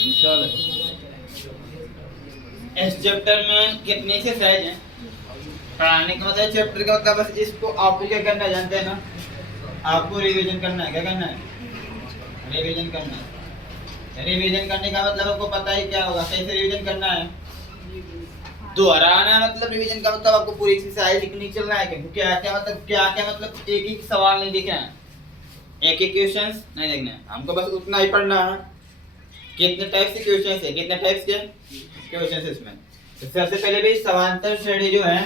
चलो, इस चैप्टर में कितने से सहज हैं पढ़ाने का मतलब चैप्टर का होता है। बस इसको आपको क्या करना है जानते हैं ना, आपको रिवीजन करना है। क्या करना है? रिवीजन करना है। रिवीजन करने का मतलब आपको पता ही क्या होगा, कैसे रिवीजन करना है, दोहराना है। मतलब रिवीजन का मतलब आपको पूरी एक्सरसाइज लिखनी चलना है। क्या क्या मतलब, क्या क्या मतलब एक ही सवाल नहीं देखना है, एक एक क्वेश्चंस नहीं देखना है हमको, बस उतना ही पढ़ना है। कितने टाइप से क्वेश्चंस है, कितने टाइप्स के क्वेश्चंस है इसमें। तो सबसे पहले भी समांतर श्रेणी जो है,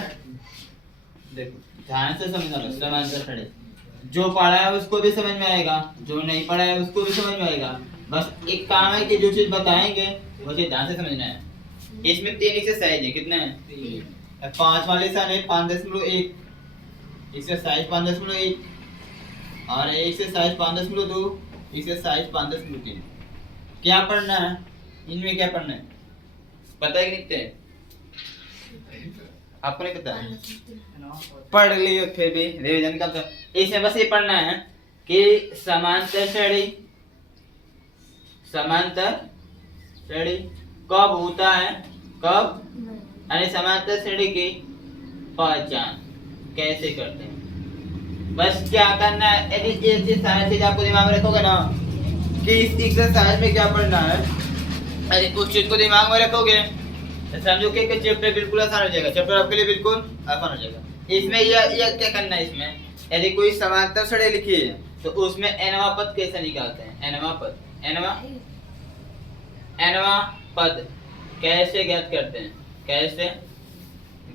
देखो ध्यान से समझना लो। समांतर श्रेणी जो पढ़ा है उसको भी समझ में आएगा, जो नहीं पढ़ा है उसको भी समझ में आएगा। बस एक काम है कि जो चीज बताएंगे वो चीज ध्यान से समझना है। इसमें 3 एक्सरसाइज है, कितने हैं? 5 वाले सन है 5.1, एक्सरसाइज 5.1 और एक्सरसाइज 5.2, एक्सरसाइज 5.3। क्या पढ़ना है इनमें, क्या पढ़ना है पता है कि नहीं? आपको नहीं पता? पढ़ लियो फिर भी रिवीजन का। तो इसमें बस ये पढ़ना है कि समांतर श्रेणी, समांतर श्रेणी कब होता है, कब, यानी समांतर श्रेणी की पहचान कैसे करते हैं। बस क्या करना है, यदि एक चीज सारी चीज आपको दिमाग में रखोगे ना कि इस एक्सरसाइज में क्या पढ़ना है, यदि उस चीज को दिमाग में रखोगे तो समझो कि चैप्टर बिल्कुल आसान हो जाएगा। चैप्टर आपके लिए बिल्कुल आसान हो जाएगा। इसमें यह क्या करना है, इसमें यदि कोई समांतर श्रेणी लिखी है तो उसमें एनवा पद कैसे निकालते हैं, एनवा पद, एनवा पद कैसे ज्ञात करते हैं, कैसे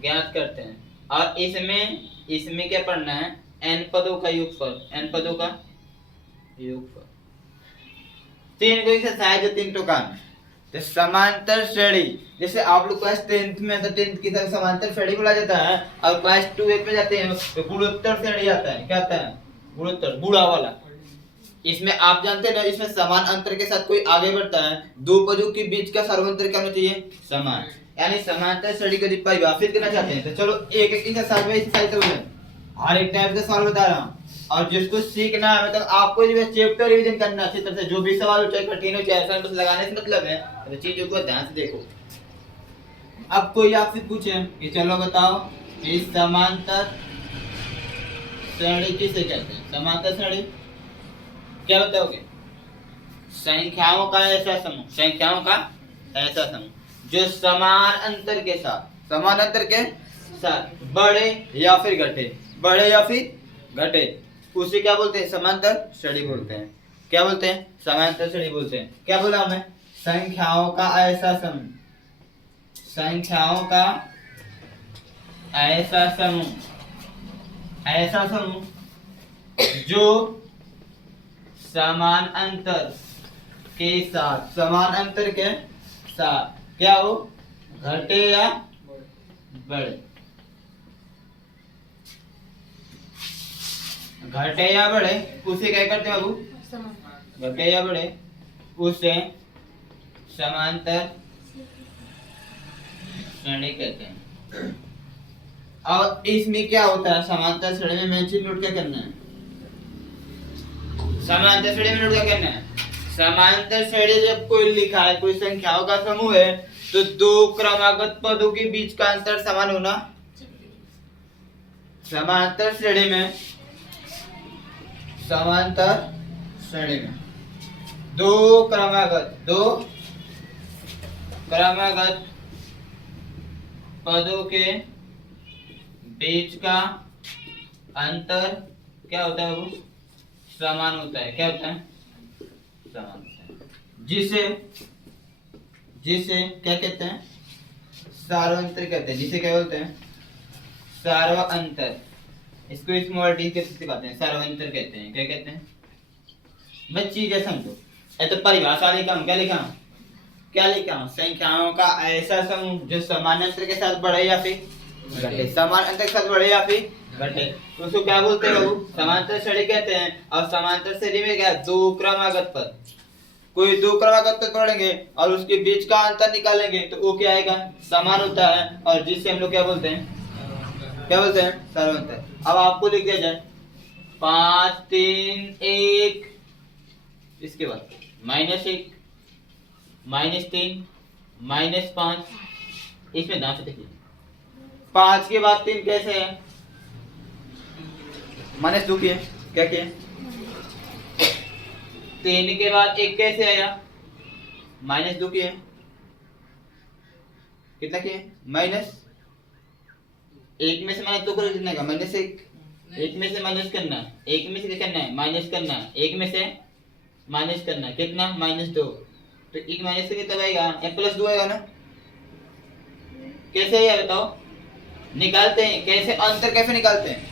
ज्ञात करते हैं। और इसमें क्या पढ़ना है, एन पदों का योगफल, एन पदों का योगफल। 3 को एक्सरसाइज है, 3 तो काम है। तो समांतर श्रेणी, जैसे आप लोग क्लास 10th में तो 10th की तरह समांतर श्रेणी बोला जाता है, और क्लास 12 में जाते हैं तो गुणोत्तर श्रेणी आता है। क्या आता है? गुणोत्तर, बूढ़ा वाला। इसमें आप जानते हैं ना, इसमें समान अंतर के साथ कोई आगे बढ़ता है, दो पदों के बीच का सर्वांतर क्या होना चाहिए, समान। यानी समांतर श्रेणी को यदि परिभाषित करना चाहते हैं तो चलो एक एक एक्सरसाइज में एक्सरसाइज हर एक टाइप का सवाल बता रहा हूँ। और जिसको सीखना है मतलब आपको जो चैप्टर रिवीजन करना अच्छी तरह से, जो भी सवाल हो चाहे कठिन हो चाहे आसान, बस लगाने से मतलब है। तो चीजों को ध्यान से देखो। अब कोई आपसे पूछे कि चलो बताओ कि समांतर श्रेणी किसे कहते हैं, समांतर श्रेणी क्या बताओगे? संख्याओं का ऐसा समूह, संख्याओं का ऐसा समूह जो समान अंतर के साथ, समान अंतर के साथ बढ़े या फिर घटे, बढ़े या फिर घटे, उसे क्या बोलते हैं, समांतर श्रेणी बोलते हैं। क्या बोलते हैं? समांतर श्रेणी बोलते हैं। क्या बोला हमने? संख्याओं का ऐसा समूह, संख्याओं का ऐसा समूह, ऐसा समूह जो समान अंतर के साथ, समान अंतर के साथ क्या हो, घटे या बढ़े, घटे या बढ़े, उसे क्या करते हैं बाबू? घटे या बढ़े उसे समांतर श्रेणी कहते हैं। और इसमें क्या होता है, समांतर श्रेणी में मेन चीज नोट क्या करना है, समांतर श्रेणी में नोट क्या करना है, समांतर श्रेणी जब कोई लिखा है, कोई संख्याओं का समूह है, तो दो क्रमागत पदों के बीच का अंतर समान होना। समांतर श्रेणी में, समांतर श्रेणी में दो क्रमागत पदों के बीच का अंतर क्या होता है, वो समान होता है। क्या होता है? समान होता है। जिसे क्या कहते हैं, सार्वंतर कहते हैं। जिसे क्या बोलते हैं, सार्वंतर। इसको स्मॉल डी के कहते हैं, सार्वंतर कहते हैं। क्या कहते हैं? मैं चीजें समझो। तो परिभाषा लिखा हूं, क्या लिखा हूं, क्या लिखा हूं, संख्याओं का ऐसा समूह जो समान अंतर के साथ बढ़े या फिर घटे, समान अंतर के साथ बढ़े या फिर घटे, तो उसको क्या बोलते हैं बाबू? समांतर श्रेणी कहते हैं। और समांतर श्रेणी में क्या, दो क्रमागत पद, कोई दो क्रमागत पद पढ़ेंगे और उसके बीच का अंतर निकालेंगे तो वो क्या आएगा, समान होता है। और जिससे हम लोग क्या बोलते हैं, क्या बोलते हैं, सर्वांतर। अब आपको लिख दिया जाए 5 3 1, इसके बाद -1, -3 -5, इसमें ध्यान से देखिए 5 के बाद 3 कैसे है, -2 किए, क्या किए, 3 के बाद 1 कैसे आया, -2 किए, कितना किए, -1 में से -2 को कितना का, -1, 1 में से माइनस करना, 1 में से क्या करना है, माइनस करना, 1 में से माइनस करना, कितना, -2, तो 1 माइनस से कितना आएगा, +2 आएगा ना, कैसे है बताओ, निकालते हैं कैसे, अंतर कैसे निकालते हैं,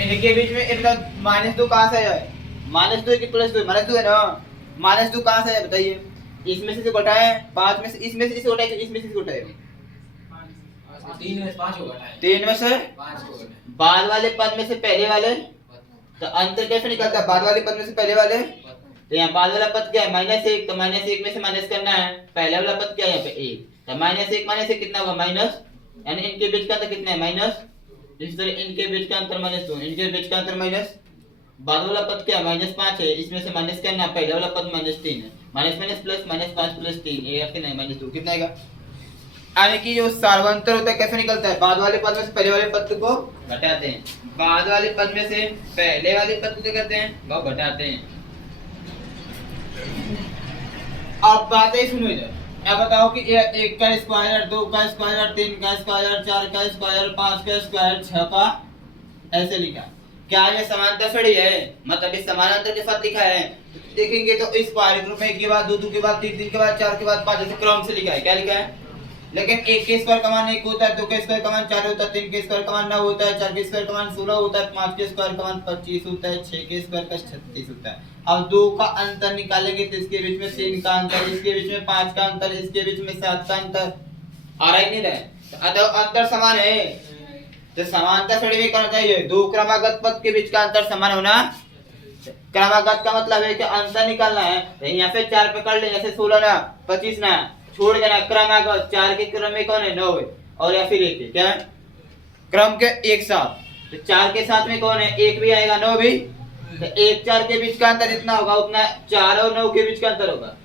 इनके बीच में इतना -2 कहां से आया है, -2 कि +2, -2 है ना, -2 कहां से आया बताइए, इसमें से घटाए, 5 में से इसमें से इसे घटाए, इसमें से इसे घटाए, 3 में से 5 होगा, 3 में से 5 होगा, बाद वाले पद में से पहले वाले, तो अंतर कैसे निकलता है, बाद वाले पद में से पहले वाले, तो यहाँ बाद वाला पद क्या है, -1, तो -1 में से माइनस करना है, पहले वाला पद क्या है यहाँ पे 1, तो -1 कितना होगा, माइनस, यानी इनके बीच का अंतर कितना है, माइनस, इस तरह इनके बीच का अंतर -2, इनके बीच का अंतर माइनस, बाद वाला पद क्या है, -5 है, इसमें से माइनस करना, पहले वाला पद -3 है, माइनस प्लस -5 + 3, ये कितना है, -2, कितना आएगा, यानी कि जो सार्वंतर होता है कैसे निकलता है, बाद वाले पद में से पहले वाले पद को घटाते हैं, बाद वाले पद में से पहले वाले पद को क्या करते हैं, वो घटाते हैं। अब बातें सुनो इधर, अब बताओ कि 1 का स्क्वायर, 2 का स्क्वायर, 3 का स्क्वायर, 4 का स्क्वायर, 5 का स्क्वायर, 6 का, ऐसे लिखा, क्या ये समांतर श्रेणी है, मतलब इस समानांतर के साथ लिखा है, देखेंगे तो इस स्क्वायर ग्रुप में 1 के बाद 2, 2 के बाद 3, 3 के बाद 4 के बाद 5, ऐसे क्रम से लिखा है, क्या लिखा है, लेकिन 1 के स्क्वायर का मान 1 होता है, 2 के स्क्वायर का मान 4 होता है, 3 के स्क्वायर का मान 9 होता है, 4 के स्क्वायर का मान 16 होता है, 5 के स्क्वायर का मान 25 होता है, 6 के स्क्वायर का 36 होता है। अब 2 का अंतर निकालेंगे तो इसके बीच में 3 का अंतर, इसके बीच में 5 का अंतर, इसके बीच में 7 का अंतर, आ रहा ही नहीं रहा, अतः अंतर समान है, तो समांतर श्रेणी में करना चाहिए, 2 क्रमागत पद के बीच का अंतर समान होना, क्रमागत का मतलब है कि अंतर निकालना है, यहाँ से 4 पकड़ ले, यहाँ से 16 ना, 25 ना, छोड़ देना, क्रमागत 4 के क्रम में कौन है, 9 है, और या फिर 1 है, क्या है, क्रम के एक साथ, तो 4 के साथ में कौन है, 1 भी आएगा, 9 भी, तो 1 4 के बीच का अंतर जितना होगा उतना 4 और 9 के बीच का अंतर होगा,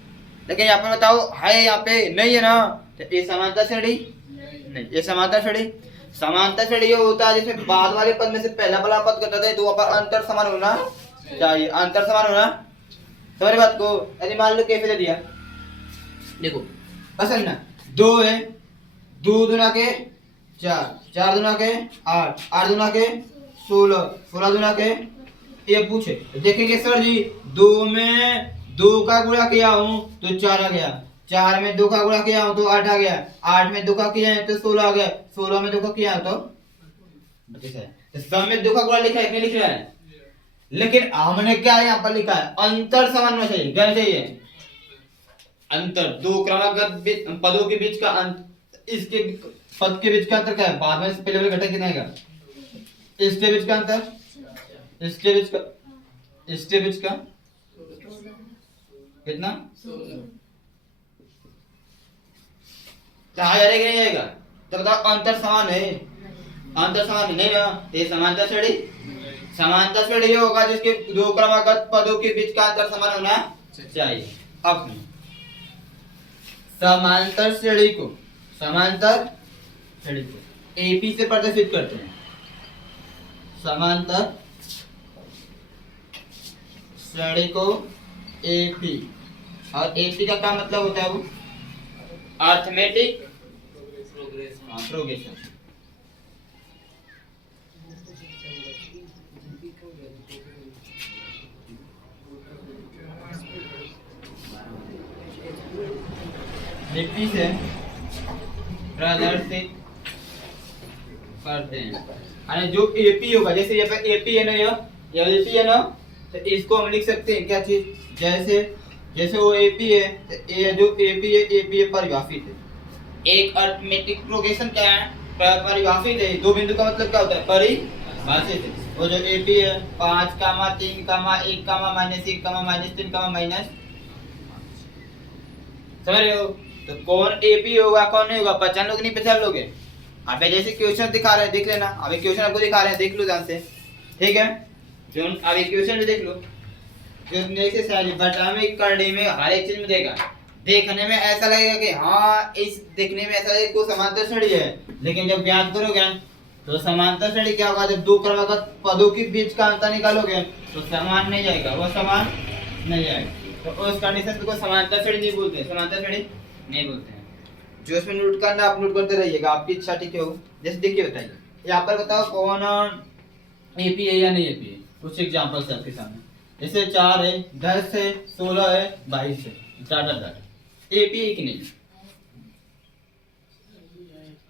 लेकिन यहाँ पे बताओ है, यहाँ पे नहीं है ना, तो ये समांतर श्रेणी नहीं, ये समांतर श्रेणी, समांतर श्रेणी ये होता है जिसमें बाद वाले पद में से पहला वाला पद घटाता है, तो वहां पर अंतर समान होना चाहिए, अंतर समान होना, समझ बात को, यदि मान लो कैसे दे दिया, देखो पसंद ना, 2 है, 2 दूना के 4, 4 दूना के 8, 8 दूना के 16, 16 दूना के, ये पूछे देखेंगे सर जी 2 में 2 का गुणा किया हूं तो 4 आ गया, 4 में 2 का गुणा किया हूं तो 8 आ गया, 8 में 2 का किया है तो 16 आ गया, 16 में 2 का किया तो 25 है, तो सब में 2 का गुणा लिखा है नहीं लिख रहा है, लेकिन हमने क्या यहाँ पर लिखा है, अंतर समान होना चाहिए, क्या चाहिए, अंतर, 2 क्रमागत पदों के बीच का अंतर, इसके पद के बीच का अंतर क्या है, बाद में पहले वाले घटा कितना आएगा, इसके बीच का अंतर, इसके बीच का, इसके बीच का कितना, चाहे जाएगा नहीं जाएगा, तो बताओ अंतर समान है, अंतर समान नहीं ना, ये समांतर श्रेणी, समांतर श्रेणी ये होगा जिसके 2 क्रमागत पदों के बीच का अंतर समान होना चाहिए। अब समांतर श्रेणी को, समांतर श्रेणी को एपी से प्रदर्शित करते हैं, समांतर श्रेणी को एपी, और एपी का क्या मतलब होता है, वो अर्थमेटिक प्रोग्रेशन, एपी से प्रदर्शित करते हैं, यानी जो एपी होगा, जैसे यहाँ पे एपी है ना, यह एपी है ना, तो इसको हम लिख सकते हैं क्या चीज, जैसे जैसे वो एपी है, तो ये जो एपी है, एपी परिभाषित है, एक अर्थमेटिक प्रोग्रेशन क्या है, परिभाषित है, 2 बिंदु का मतलब क्या होता है, परिभाषित है, वो जो एपी है 5, 3, 1, -1, -3, -, समझ रहे हो, तो कौन एपी होगा कौन नहीं होगा, पहचान लोगे नहीं पहचान लोगे, अबे जैसे क्वेश्चन दिखा रहे हैं देख लेना, अभी क्वेश्चन आपको दिखा रहे हैं देख लो ध्यान से, ठीक है, जो अभी क्वेश्चन देख लो, जो जैसे सारी बटावे करने में हर एक चीज में देगा, देखने में ऐसा लगेगा कि हाँ इस देखने में ऐसा लगेगा कोई समांतर श्रेणी है, लेकिन जब ज्ञात करोगे तो समांतर श्रेणी क्या होगा, जब दो क्रमागत पदों के बीच का अंतर निकालोगे तो समान नहीं जाएगा, वो समान नहीं जाएगा, तो उस कंडीशन को समांतर श्रेणी नहीं बोलते, समांतर श्रेणी नहीं बोलते हैं। जो इसमें नोट करना आप नोट करते रहिएगा, आपकी इच्छा ठीक है हो। जैसे देखिए बताइए यहाँ पर बताओ कौन एपी है या नहीं एपी है, कुछ एग्जांपल्स है आपके सामने। जैसे 4 है, 10 है, 16 है, 22 है, डाटा एपी है कि नहीं,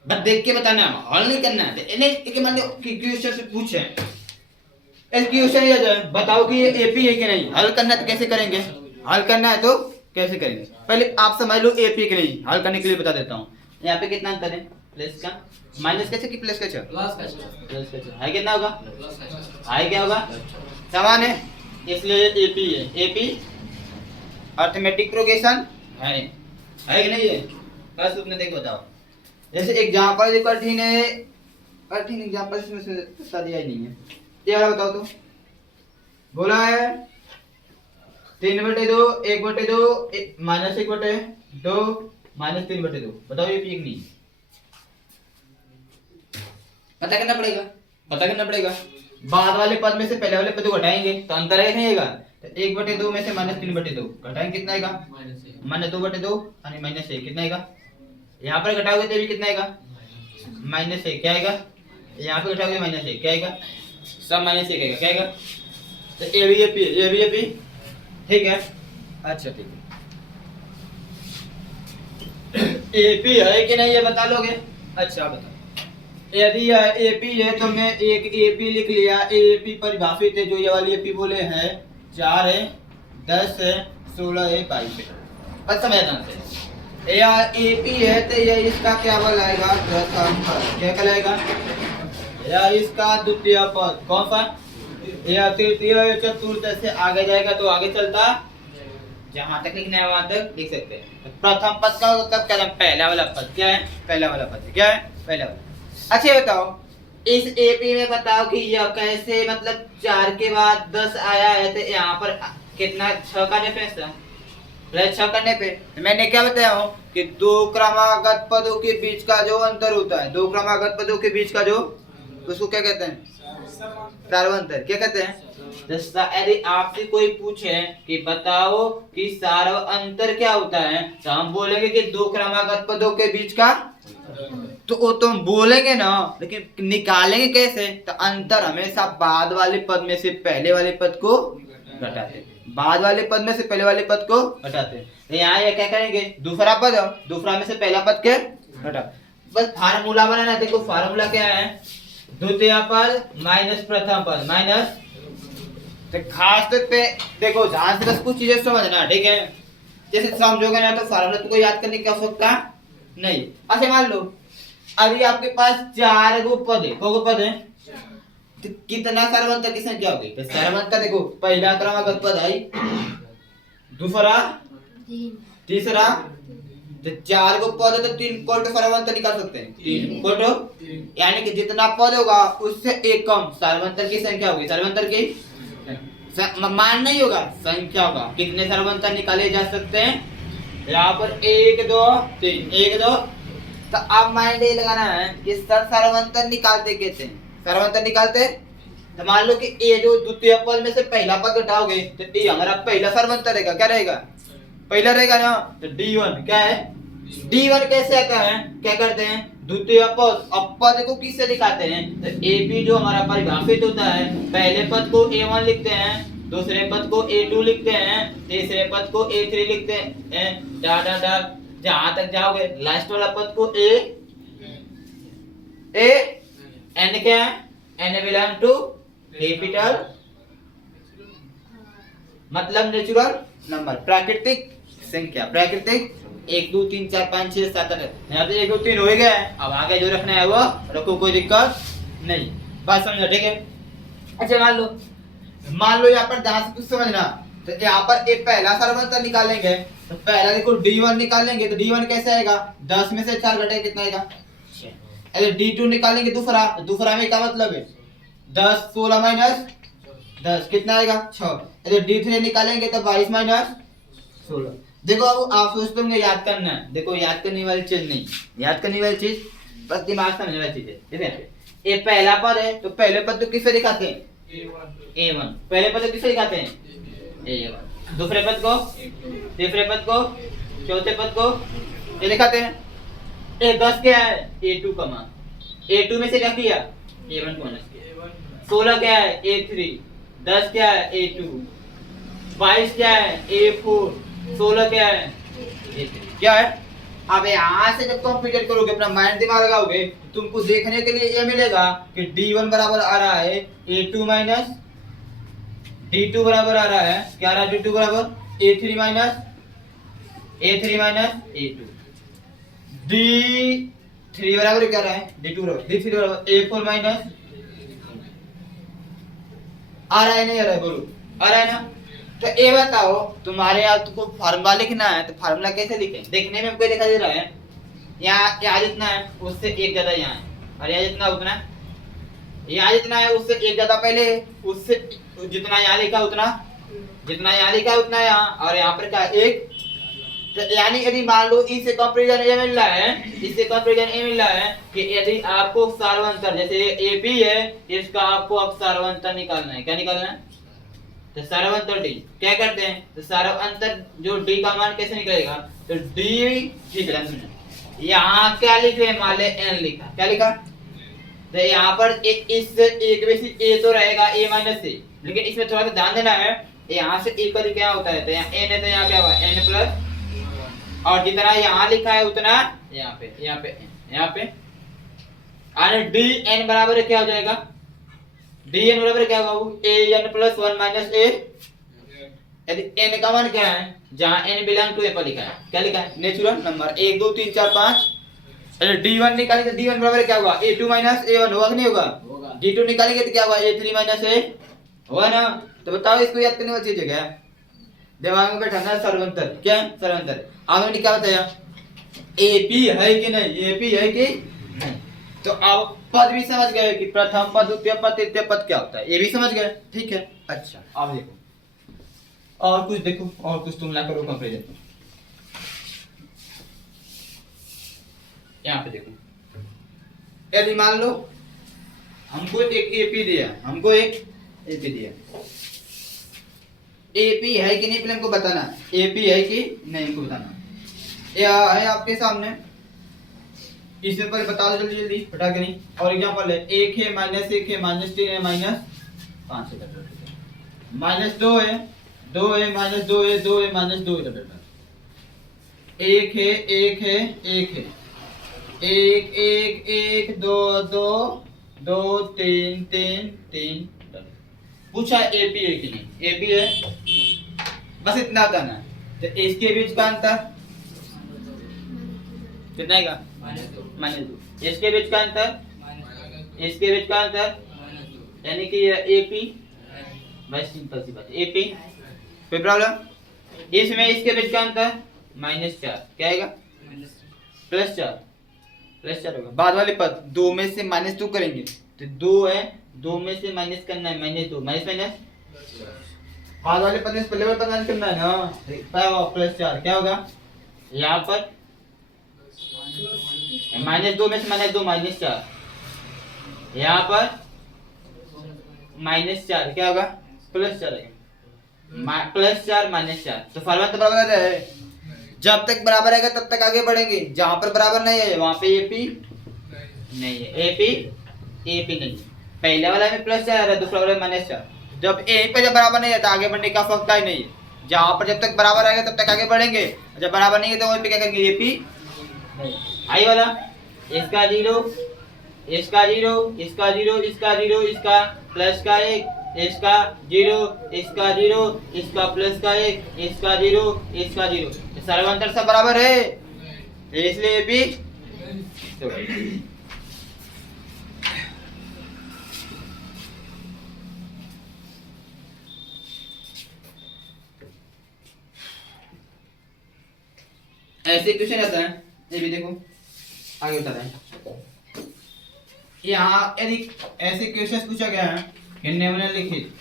बस देख के बताना है, हल नहीं करना है। इन्हें मान लो क्वेश्चन से पूछे, इस क्वेश्चन ये जो है बताओ कि ये एपी है कि नहीं, हल करना है तो कैसे करेंगे, हल करना है तो कैसे करेंगे, पहले आप समझ लो एपी है कि नहीं, हल करने के लिए बता देता हूँ। यहाँ पे कितना अंतर है, प्लस का माइनस का कि प्लस का छ, प्लस का छ है, कितना होगा, है क्या होगा, समान है, इसलिए एपी है। एपी अर्थमेटिक प्रोग्रेशन है कि नहीं है, बस उसने देखो बताओ। जैसे एग्जांपल जो कठिन है, कठिन एग्जांपल इसमें से बता दिया ही नहीं है, ये वाला बताओ तो, बोला है 3/2 1/2 -1/2 -3/2, बताओ ये पी नहीं, पता करना पड़ेगा, पता करना पड़ेगा। बाद वाले पद में से पहले वाले पद को घटाएंगे तो अंतर है नहीं आएगा, तो 1/2 में से -3/2 घटाएंगे कितना आएगा, -2/2 यानी -1 कितना आएगा, यहाँ पर घटाओगे तो भी कितना आएगा, -1 क्या आएगा, यहाँ पे घटाओगे -1 क्या आएगा, सब -1 आएगा, क्या आएगा, तो ए भी एपी ठीक है। अच्छा ठीक है, एपी है कि नहीं ये बता लोगे, अच्छा बताओ। यदि एपी है तो मैं एक एपी लिख लिया, एपी परिभाषित है, जो ये वाली एपी बोले हैं 4 है, 10 है, 16 है, 22 है, बस समझ से या एपी है तो ये इसका क्या कहलाएगा, प्रथम पद, क्या कहलाएगा, या इसका द्वितीय पद, कौन सा, या तृतीय चतुर्थ से आगे जाएगा तो आगे चलता, जहां तक लिखना है वहां तक लिख सकते हैं। प्रथम पद का मतलब क्या, पहला वाला पद क्या है, पहला वाला पद क्या है, पहला वाला। अच्छा बताओ इस एपी में बताओ कि यह कैसे, मतलब 4 के बाद 10 आया है तो यहाँ पर कितना 6 का डिफरेंस था, प्लस 6 करने पे मैंने क्या बताया हूँ कि दो क्रमागत पदों के बीच का जो अंतर होता है, दो क्रमागत पदों के बीच का जो, उसको क्या कहते हैं, सार्वंतर, क्या कहते हैं। जैसा यदि आपसे कोई पूछे कि बताओ कि सार्वंतर क्या होता है, तो हम बोलेंगे कि दो क्रमागत पदों के बीच का, तो वो तो हम बोलेंगे ना, लेकिन निकालेंगे कैसे, तो अंतर हमेशा बाद वाले पद में से पहले वाले पद को घटाते, बाद वाले पद में से पहले वाले पद को घटाते। तो यहाँ ये क्या करेंगे, दूसरा पद, दूसरा में से पहला पद के घटा, बस फार्मूला बनाना। देखो फार्मूला क्या है, द्वितीय पद माइनस प्रथम पद माइनस, तो खास तौर पे देखो ध्यान से बस कुछ चीजें समझना, ठीक है। जैसे समझोगे ना तो फार्मूला तुमको याद करने की आवश्यकता नहीं। अच्छा मान लो अभी आपके पास 4 गो पद है, कौन पद है, तो कितना सार्वंतर की संख्या होगी, तो सार्वंतर देखो पहला क्रमागत पद आई, दूसरा, तीसरा, तो 4 गो पद है तो 3 कोट सार्वंतर निकाल सकते हैं, 3 कोट, यानी कि जितना पद होगा उससे एक कम सार्वंतर की संख्या होगी, सार्वंतर की मान नहीं होगा, संख्या होगा। कितने सार्वंतर निकाले जा सकते हैं, यहाँ पर 1 2 3, 1 2, तो आप माइंड ये लगाना है कि सर सार्वंतर निकालते कैसे हैं, सार्वंतर निकालते, तो मान लो कि ये जो द्वितीय पद में से पहला पद घटाओगे तो ये हमारा पहला सार्वंतर रहेगा, क्या रहेगा, पहला रहेगा ना, तो D1 क्या है, D1 कैसे आता है, क्या करते हैं, द्वितीय पद, अब पद को किससे दिखाते हैं, तो एपी जो हमारा परिभाषित होता है, पहले पद को A1 लिखते हैं, दूसरे पद को A2 लिखते हैं, तीसरे पद को A3 लिखते हैं, जहां तक जाओगे लास्ट वाला पद को N क्या है, N बिलोंग टू कैपिटल, मतलब नेचुरल नंबर, प्राकृतिक संख्या, प्राकृतिक 1 2 3 4 5 6 7 8, यहाँ पे 1 2 3 हो ही गया है, अब आगे जो रखना है वो रखो, कोई दिक्कत नहीं, बात समझो, ठीक है। अच्छा मान लो यहाँ पर ध्यान से कुछ समझना, तो यहाँ पर एक पहला सार्वंतर निकालेंगे, तो पहला देखो D1 निकालेंगे, तो D1 कैसे आएगा, 10 में से 4 घटे कितना आएगा, अरे D2 निकालेंगे दूसरा, तो दूसरा में क्या मतलब है, 10 16 माइनस 10 कितना आएगा 6, अरे D3 निकालेंगे तो 22 माइनस 16, देखो अब आप सोचते होंगे याद करना है, देखो याद करने वाली चीज नहीं, याद करने वाली चीज बस दिमाग समझने वाली चीज है। ठीक है, ये पहला पद है तो पहले पद तो किससे दिखाते हैं? A1। पहले पद को किससे दिखाते हैं? A1। दूसरे पद को, तीसरे पद को, चौथे पद को ये दिखाते हैं। ए 10 क्या है? A2 का मान। A2 में से क्या किया? A1 को माइनस किया। 16 क्या है? A3। 10 क्या है? A2। 22 क्या है? A4। 16 क्या है? A3। क्या है? अब यहाँ से जब कंप्यूटर करोगे, अपना माइंड दिमाग लगाओगे, तुमको देखने के लिए ये मिलेगा कि D1 बराबर आ रहा है A2 माइनस D2 बराबर आ रहा है, क्या आ रहा है? D2 बराबर A3 माइनस A2। D3 बराबर क्या आ रहा है? D2 बराबर D3 बराबर A4 माइनस आ रहा है नहीं आ रहा है? बोलो आ रहा है ना? तो ये बताओ, तुम्हारे यहाँ तुमको फार्मूला लिखना है तो फार्मूला कैसे लिखें? देखने में हमको दिखाई दे रहा है यहाँ जितना है उससे एक ज्यादा यहाँ है, और यहाँ जितना उतना, यहाँ जितना है उससे एक ज्यादा पहले, उससे जितना यहाँ लिखा उतना, जितना यहाँ लिखा उतना यहाँ, और यहाँ पर क्या एक। तो यानी यदि मान लो इससे कंपैरिजन ये मिल रहा है, इससे कंपैरिजन ये मिल रहा है कि यदि आपको सार्वंतर, जैसे AP है, इसका आपको अब सार्वंतर निकालना है। क्या निकालना है? तो सार्वंतर D क्या करते हैं? तो सार्वंतर जो D का मान कैसे निकलेगा? तो D ठीक है, यहाँ क्या लिखे? मान ले N लिखा, क्या लिखा? तो यहाँ पर इस एक में से A तो रहेगा A माइनस C, लेकिन इसमें थोड़ा सा ध्यान देना है, यहाँ से A का क्या होता है? तो यहाँ N है तो यहाँ क्या हुआ? N प्लस, और जितना यहाँ लिखा है उतना यहाँ पे और DN बराबर क्या हो जाएगा? DN बराबर क्या होगा? AN plus 1 minus A। यदि N का मान क्या है? जहाँ N बिलोंग टू A पर लिखा है, क्या लिखा है? Natural number 1 2 3 4 5। अरे D1 निकालेंगे तो D1 बराबर क्या होगा? A2 माइनस A1 होगा कि नहीं होगा? D2 निकालेंगे तो क्या होगा? A3 माइनस A होगा ना? तो बताओ इसको याद करने वाली चीज है क्या? दिमाग में बैठाना सर्वंतर। क्या सर्वंतर? आपने क्या बताया? AP है कि नहीं? AP है कि नहीं? तो अब पद भी समझ गए कि प्रथम पद, द्वितीय पद, तृतीय पद क्या होता है, ये भी समझ गए। ठीक है, अच्छा अब देखो और कुछ, देखो और कुछ तुलना करो कंपैरिजन। यहाँ पे देखो, यदि मान लो हमको एक AP दिया, हमको एक AP दिया, AP है कि नहीं पहले हमको बताना, AP है कि नहीं हमको बताना। यह है आपके सामने, इसमें पहले बता दो जल्दी जल्दी फटा के नहीं। और एग्जांपल है 1 है माइनस 1 है माइनस 3 है माइनस 5 है, माइनस 2 है, 2 है माइनस 2 है, 2 है माइनस 2 है, 1 है 1 है 1 है 1 1 1 2 2 2 3 3 3। पूछा AP है कि नहीं? AP है, बस इतना बताना है। तो इसके बीच का अंतर कितना है? -2। इसके बीच का अंतर, इसके बीच का अंतर, यानी कि ये AP, बस सिंपल सी बात, AP। कोई प्रॉब्लम? इसमें इसके बीच का अंतर -4, क्या आएगा? +4 होगा। बाद वाले पद 2 में से -2 करेंगे तो 2 है, 2 में से माइनस करना है, -2 माइनस माइनस, बाद वाले पद में पहले वाले पद माइनस करना है ना, +4 क्या होगा? यहाँ पर -2 में से -2 -4, यहाँ पर -4 क्या होगा? +4 है, +4 -4। तो फॉर्मूला तो बराबर है, जब तक बराबर रहेगा तब तक आगे बढ़ेंगे, जहां पर बराबर नहीं है वहां पे AP नहीं है, AP नहीं है। पहले वाला में +4 है, दूसरा वाला में -4। जब A पे जब बराबर नहीं है तो आगे बढ़ने का फर्क ही नहीं है। जहां पर जब तक बराबर आएगा तब तक आगे बढ़ेंगे, जब बराबर नहीं है तो वहीं पे क्या करेंगे? AP नहीं। आई वाला इसका 0, इसका 0, इसका 0, इसका 0, इसका प्लस का 1, इसका 0, इसका 0, इसका प्लस का 1, इसका 0, इसका 0। सर्वांतर सब बराबर है, इसलिए भी ऐसे क्वेश्चन आता है। ये भी देखो आगे बता रहे हैं, यहाँ यदि ऐसे क्वेश्चन पूछा गया है कि निम्नलिखित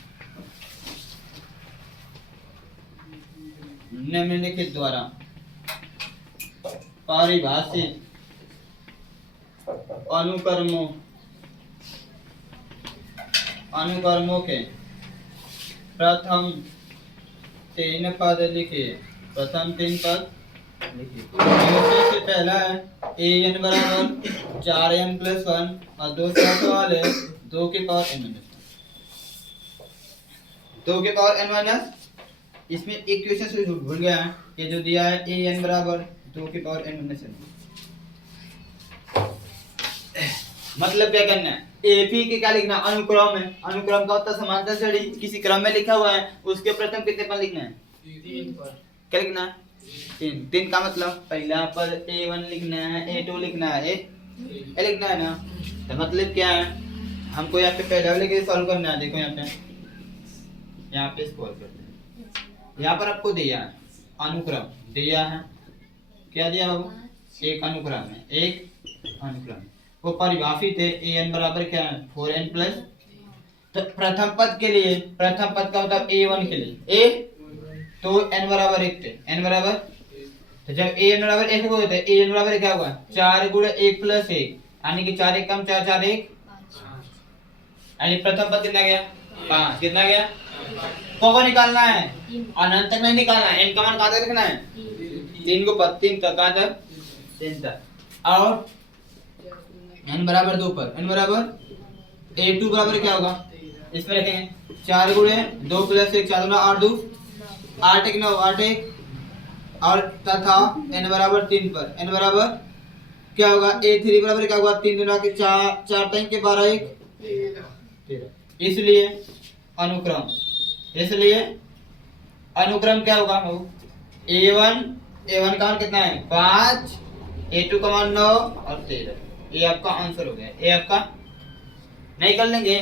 निम्नलिखित द्वारा परिभाषित अनुक्रमों के प्रथम 3 पद लिखिए। प्रथम 3 पद लिखिए। से पहला है ए एन बराबर 4n+1 और दूसरा सवाल है 2 की पावर n-1। 2 की पावर n-, इसमें एक क्वेश्चन से भूल गया है कि जो दिया है ए एन बराबर 2 की पावर n-1। मतलब क्या करना है, एपी के क्या लिखना, अनुक्रम है। अनुक्रम का होता है समांतर श्रेणी, किसी क्रम में लिखा हुआ है, उसके प्रथम कितने पद लिखना है, 3 पर। क्या लिखना है, 3 का मतलब पहला पद A1 लिखना है, A2 लिखना है, A लिखना है ना। तो मतलब क्या है, हमको यहाँ पे पहले वाले के सॉल्व करना है। देखो यहाँ पे सॉल्व करते हैं। यहाँ पर आपको दिया है अनुक्रम, दिया है क्या दिया बाबू, एक अनुक्रम है, एक अनुक्रम वो परिभाषित है। an बराबर क्या है 4n+। तो प्रथम पद के लिए, प्रथम पद का मतलब A1 के लिए a, तो n बराबर 1 थे, n बराबर, तो जब an बराबर 1 होता है, an बराबर क्या होगा 4 × 1 + 1, यानी कि 4 1 कम 4 4 1, यानी प्रथम पद कितना गया 5, कितना गया, को निकालना है, अनंत तक नहीं निकालना है। n का मान कहां तक रखना है, 3 को पद 3 तक, कहां तक 3 तक। और n बराबर 2 पर, n बराबर A2 बराबर क्या होगा, इसमें रखेंगे 4 × 2 + 1, 4 × 8 2, 8 1 9, 8 1, और तथा n बराबर 3 पर, n बराबर क्या होगा, A3 बराबर क्या होगा, 3 गुना के 4 4 3 के 12 1 13। इसलिए अनुक्रम, इसलिए अनुक्रम क्या होगा, A1 का मान कितना है 5, A2 का मान 9 और 13। ये आपका आंसर हो गया। ये आपका नहीं कर लेंगे,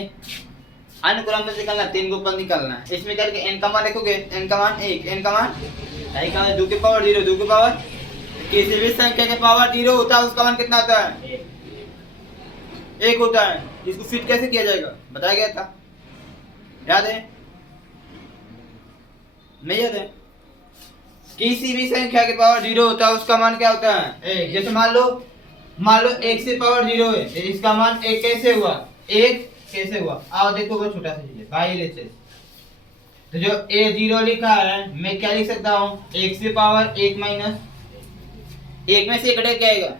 अनुक्रम में निकालना, 3 को ऊपर निकालना है। इसमें करके n का मान लिखोगे, n का मान 1, n का मान 2 की पावर 0, 2 की पावर, किसी भी संख्या के पावर 0 होता है उसका मान कितना होता है 1 होता है। इसको फिट कैसे किया जाएगा बताया गया था, याद है, नहीं याद है। किसी भी संख्या के पावर 0 होता है उसका मान क्या होता है 1। जैसे मान लो 1 से पावर 0 है, इसका मान 1 कैसे हुआ, 1 कैसे हुआ, आओ देखो बहुत छोटा सा चीज है भाई लेसे। तो जो A0 लिखा है मैं क्या लिख सकता हूँ, 1 से पावर 1 - 1 में से कटे क्या आएगा,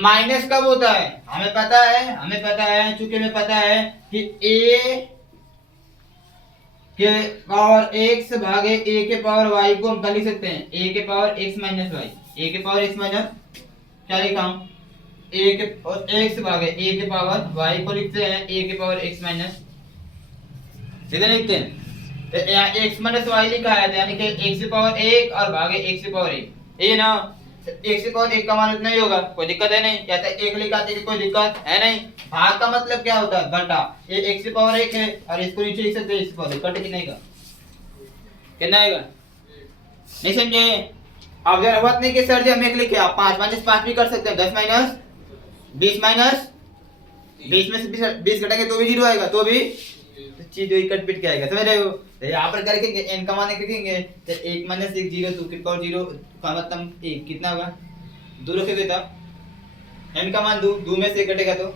माइनस कब होता है, हमें पता है, चूंकि हमें पता है कि A के पावर x भागे a के पावर y को हम क्या लिख सकते हैं, a के पावर x - y, a के पावर x माइनस क्या लिखा हूं, a के x भागे a के पावर y को लिखते हैं a के पावर x माइनस, सीधे लिखते हैं। तो यहाँ x - y लिखा है, यानी कि x से पावर 1 और भागे x से पावर 1, ये ना x से पावर 1 का मान इतना ही होगा, कोई दिक्कत है नहीं, या तो 1 लिखा तो कोई दिक्कत है नहीं। भाग का मतलब क्या होता है घटा, ये x से पावर 1 है और इसको नीचे लिख सकते हैं x से पावर 1, कट कितना आएगा, कितना आएगा, नहीं समझे। अब जरूरत नहीं कि सर जी हम 1 लिखे, आप 5 - 5 भी कर सकते हैं, 10 - 20 - 20 में से 20 घटाएंगे तो भी 0 आएगा, तो भी चीज वही कट पिट के आएगा, समझ रहे हो। तो यहाँ पर करके n का मान लिखेंगे तो 1 - 1 0, 2 की पावर 0 का मतलब 1 कितना होगा, 2 रखोगे तब n का मान 2 में से 1 घटेगा तो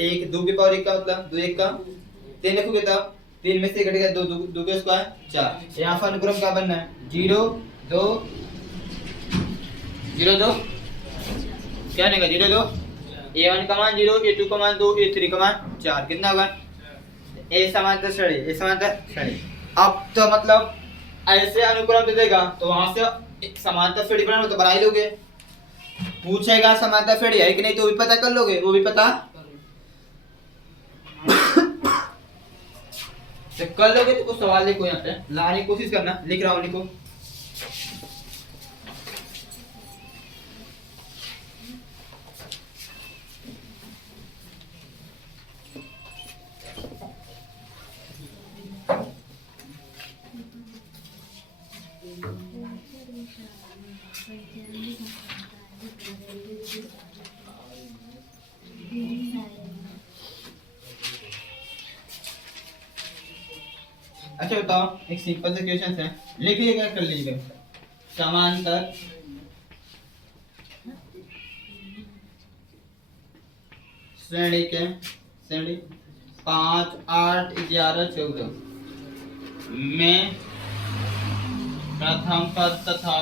1, 2 की पावर 1 का मतलब 2 1 का 3 रखोगे तब 3 में से 1 घटेगा 2 का स्क्वायर 4। यहाँ पर अनुक्रम क्या बनना है 0 2 0 2, क्या बनेगा 0 2, A1 का मान 0, A2 का मान 2, A3 का मान 4, कितना होगा ए समांतर श्रेणी, ए समांतर श्रेणी। अब तो मतलब ऐसे अनुक्रम दे देगा तो वहां से एक समांतर श्रेणी बनाना तो बना ही लोगे, पूछेगा समांतर श्रेणी है कि नहीं तो भी पता कर लोगे, वो भी पता तो कर लोगे। तो कुछ सवाल लिखो यहाँ पे, लाने की कोशिश करना, लिख रहा हूँ लिखो। अच्छा बताओ, एक सिंपल से क्वेश्चन है, लिखिएगा कर लीजिएगा। समांतर श्रेणी के श्रेणी 5, 8, 11, 14 में प्रथम पद तथा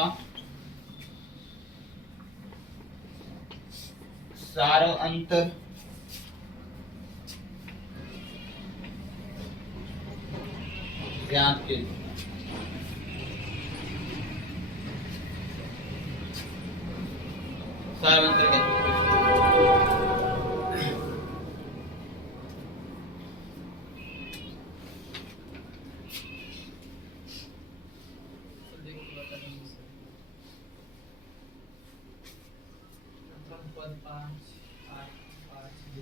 सारो अंतर ज्ञात कीजिए। सारो अंतर क्या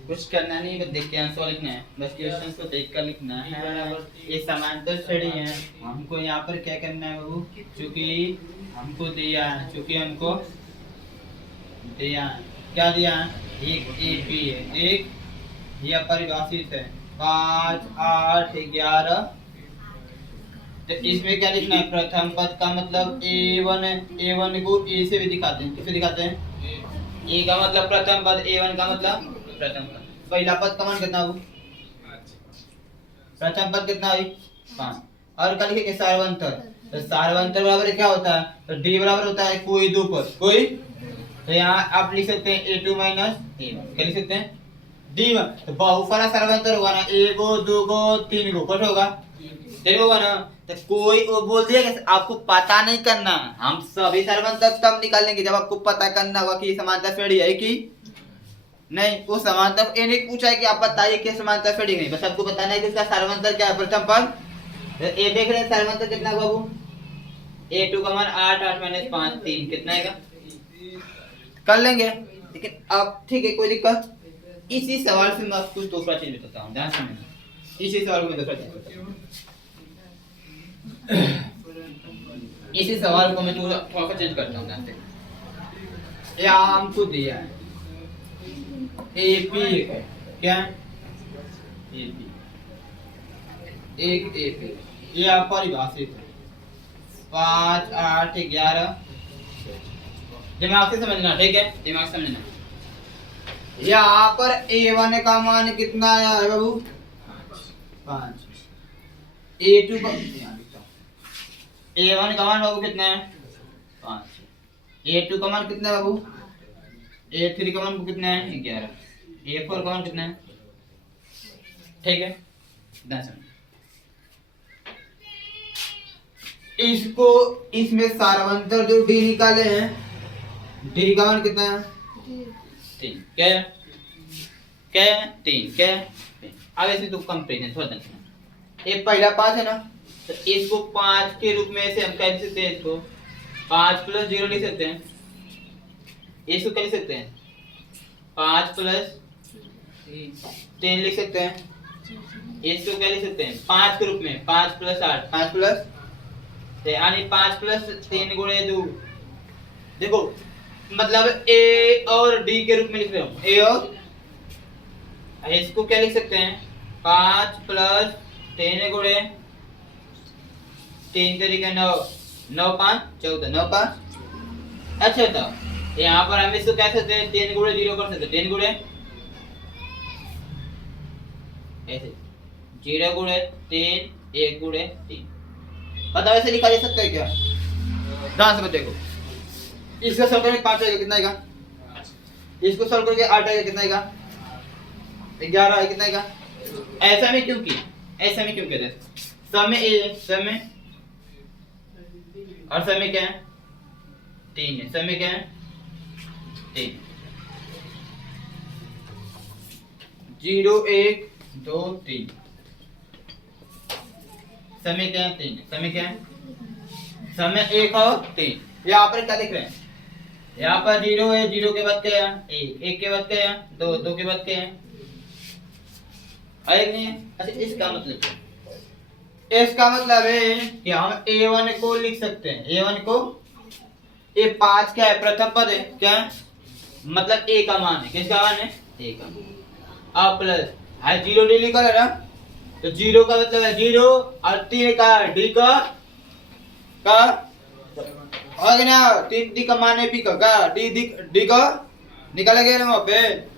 कुछ करना नहीं, बस देख के आंसर लिखना है, बस क्वेश्चन को देख कर लिखना है। ये समांतर श्रेणी है, हमको यहाँ पर क्या करना है बाबू, चूंकि हमको दिया है, चूंकि हमको दिया है, क्या दिया है, एक AP है, एक यह परिभाषित है 5, 8, 11। तो इसमें क्या लिखना है, प्रथम पद का मतलब A1 है, A1 को A से भी दिखाते हैं, किसे दिखाते हैं, A का मतलब प्रथम पद, A1 का मतलब प्रथम पद। पहला पद का मान कितना हो, प्रथम पद कितना हुई 5, और कल के सार्वंतर, तो सार्वंतर बराबर क्या होता है, तो D बराबर होता है कोई दो पद, कोई, तो यहाँ आप लिख सकते हैं A2 माइनस A1, क्या लिख सकते हैं D1। तो बहुफला सार्वंतर होगा ना, 1 गो 2 गो 3 गो कट होगा, 3 होगा ना, तो कोई वो बोल दिया कि आपको पता नहीं करना, हम सभी सार्वंतर तब निकाल लेंगे जब आपको पता करना होगा कि समांतर श्रेणी है कि नहीं। वो समांतर ये नहीं पूछा है कि आप बताइए कि समांतर श्रेणी नहीं, बस आपको बताना है कि इसका सार्वंतर क्या है, प्रथम पद। तो ये देख रहे हैं सार्वंतर कितना होगा बाबू, A2 का मान 8, 8 माइनस 5 3 कितना आएगा, कर लेंगे। लेकिन अब ठीक है, कोई दिक्कत, इसी सवाल से मैं कुछ दूसरा चीज बताता हूँ, ध्यान समझना, इसी सवाल को मैं दूसरा चीज बताता हूँ। इसी सवाल को मैं थोड़ा सा चेंज करता हूँ, ध्यान से। यहाँ हमको दिया है AP क्या, AP एक AP, ये आप परिभाषित है 5, 8, 11, दिमाग से समझना, ठीक है, दिमाग से समझना। यहाँ पर A1 का मान कितना आया है बाबू, 5, A2 का A1 का मान बाबू कितना है 5, A2 का मान कितना है बाबू, A3 का मान कितना है 11, A4 का मान कितना है, ठीक है। इसको इसमें सार्वंतर जो D निकाले हैं, D का मान कितना है 3, क्या है, क्या है 3, क्या है। अब ऐसे तो कंपेरिजन थोड़ा देखना, ये पहला 5 है ना, तो इसको 5 के रूप में से हम कह सकते हैं, इसको 5 + 0 लिख सकते हैं, इसको क्या लिख सकते हैं 5 + 10 लिख सकते हैं, इसको क्या लिख सकते हैं 5 के रूप में 5 + 8, 5 + यानी 5 + 3 गुणे 2, देखो मतलब A और D के रूप में लिख रहे हो, A और इसको क्या लिख सकते हैं 5 + 10 गुणे 3 तरीके 9, 9 5 14, 9 5। अच्छा तो यहाँ पर हम इसको कह सकते हैं 3 गुणे 0 कर सकते हैं, 3 गुणे ऐसे 0 गुणे 3, 1 गुणे 3, पता वैसे लिखा जा सकता है क्या, ध्यान से देखो, इसका सॉल्व करके 5 आएगा कितना आएगा, इसको सॉल्व करके 8 आएगा कितना आएगा, 11 आएगा कितना आएगा। ऐसा में क्यों किया, ऐसा में क्यों किया, समय ए समय और समय क्या है 3 है, समय क्या है 3, 0 1 2 3, समय क्या है 3, समय क्या है समय 1 और 3। यहाँ पर क्या दिख रहे हैं, यहाँ पर 0 है, 0 के बाद क्या है 1, 1 के बाद क्या है 2, 2 के बाद क्या है, है नहीं है। अच्छा इसका मतलब क्या, इसका मतलब है कि हम A1 को लिख सकते हैं, A1 को, ये 5 क्या है प्रथम पद है, क्या है मतलब A का मान है, किसका मान है A का, अब प्लस है 0 D लिखा है ना, तो 0 का मतलब है 0 और 3 का D का और ना 3D का मान है पी का डी का निकाला गया ना वहाँ पे।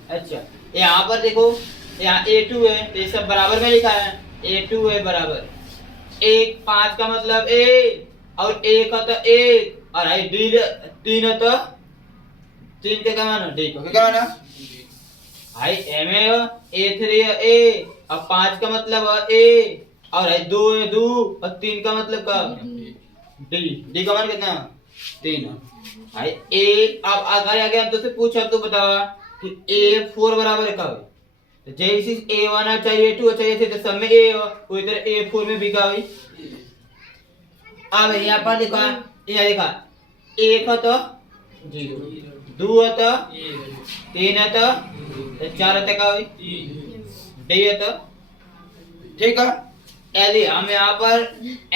अच्छा यहाँ पर देखो, यहाँ A2 है तो ये सब बराबर में लिखा है, A2 है बराबर 1, 5 का मतलब A और 1 का तो 1 और आई डी 3 है तो 3 के क्या मानो डी को क्या मानो भाई एम है A3 है A और 5 का मतलब है A और आई 2 है 2 और 3 का मतलब का डी का मान कितना 3 भाई ए। अब अगर आगे हम तुझसे पूछा तो बता कि A4 बराबर का है तो जैसे A1 चाहिए A2 चाहिए तो सब में A हो वो इधर A4 में भी का भाई। अब यहाँ पर देखा, यहाँ देखा 1 है तो 0, 2 है तो 3 है तो 4 है तो का भाई डी है तो ठीक है। यदि हम यहाँ पर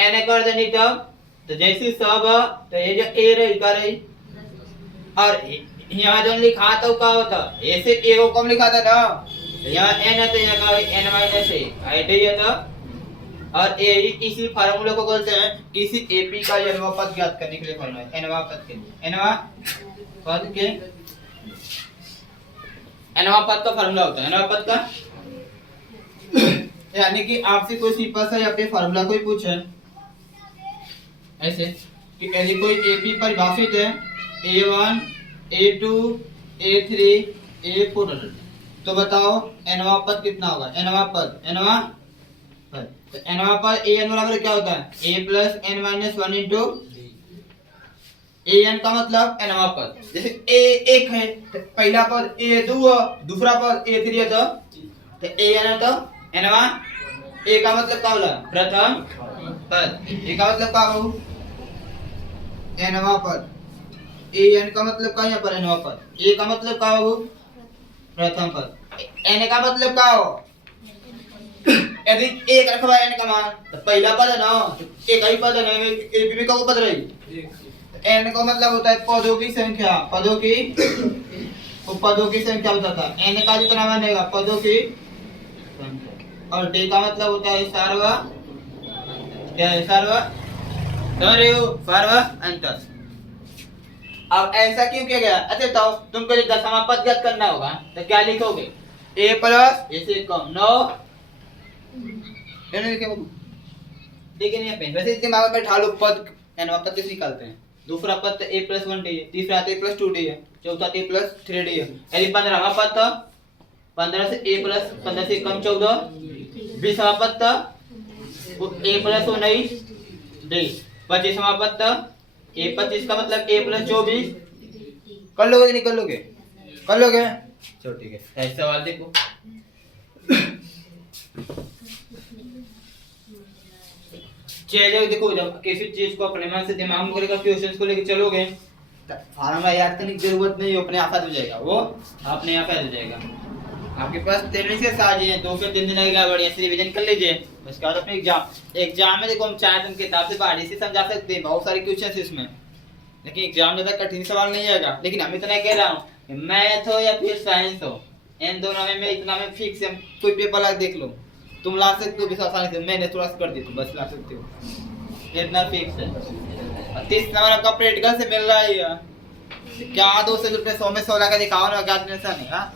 n कर देनी तब तो जैसे सब तो ये जो a रही का रही और यहाँ जो लिखा तो क्या होता ऐसे a को कम लिखा था ना यहाँ n है तो यहाँ का n माइनस a डी है तो और a इसी फार्मूले को बोलते हैं इसी AP का nवां पद ज्ञात करने के लिए फार्मूला है nवां पद के लिए nवां पद का फार्मूला होता है nवां पद का यानी कि आपसे कोई सिंपल सा या फिर फार्मूला कोई पूछे ऐसे कि यदि कोई AP परिभाषित है A1 A2 A3 A4 तो बताओ nवां पद कितना होगा nवां पद तो nवां पद an बराबर क्या होता है a plus n minus 1 into an का मतलब nवां पद। जैसे a 1 है तो पहला पद a2 दूसरा पद a3 है तो an है तो nवां a का मतलब क्या होला प्रथम पद a का मतलब क्या हो nवां पद an का मतलब क्या यहाँ पर nवां पद a का मतलब क्या हो प्रथम पद n का मतलब क्या हो यदि एक रखवा n का मान तो पहला पद है ना एक ही पद है ना a b का पद रही n का मतलब होता है पदों की संख्या पदों की संख्या होता था n का जितना मान रहेगा पदों की संख्या और d का मतलब होता है सार्व क्या है सार्व समझ रहे हो सार्व अंतर। अब ऐसा क्यों किया गया अच्छा तो तुमको जो दशमलव पद ज्ञात करना होगा तो क्या लिखोगे a प्लस ऐसे कम 9 ठीक है नहीं पेन वैसे दिमाग में बैठा लो पद nवां पद कैसे निकालते हैं। दूसरा पद तो a प्लस 1d है तीसरा तो a प्लस 2d है चौथा तो a प्लस 3d है यदि 15वां पद था 15 से a प्लस 15 से कम 14 20वां पद था a प्लस 19d 25वां पद था a 25 का मतलब a प्लस 24 कर लोगे कि नहीं कर लोगे चलो ठीक है ऐसा सवाल देखो चीज़ देखो जब किसी चीज को अपने मन से दिमाग में करेगा क्वेश्चंस को लेकर चलोगे तो फार्मूला याद करने की जरूरत नहीं अपने आप हो जाएगा वो अपने आप हो जाएगा। आपके पास 3 से 7 दिन 2 से 3 दिन लगेगा बढ़िया से रिवीजन कर लीजिए उसके बाद अपने एग्जाम में देखो हम 4 दिन किताब से पढ़ी से समझा सकते हैं बहुत सारे क्वेश्चन इसमें लेकिन एग्जाम में ज्यादा कठिन सवाल नहीं आएगा। लेकिन हम इतना कह रहा हूँ मैथ हो या फिर साइंस हो इन दोनों में इतना में फिक्स है कोई पेपर ला देख लो तुम ला सकते हो विश्वास आसानी से मैंने थोड़ा सा कर दी तुम बस ला सकते हो इतना फिक्स है। 30 नंबर आपका प्रैक्टिकल से मिल रहा है क्या 200 रुपये 100 में 100 ला के दिखाओ ना क्या टेंशन है हाँ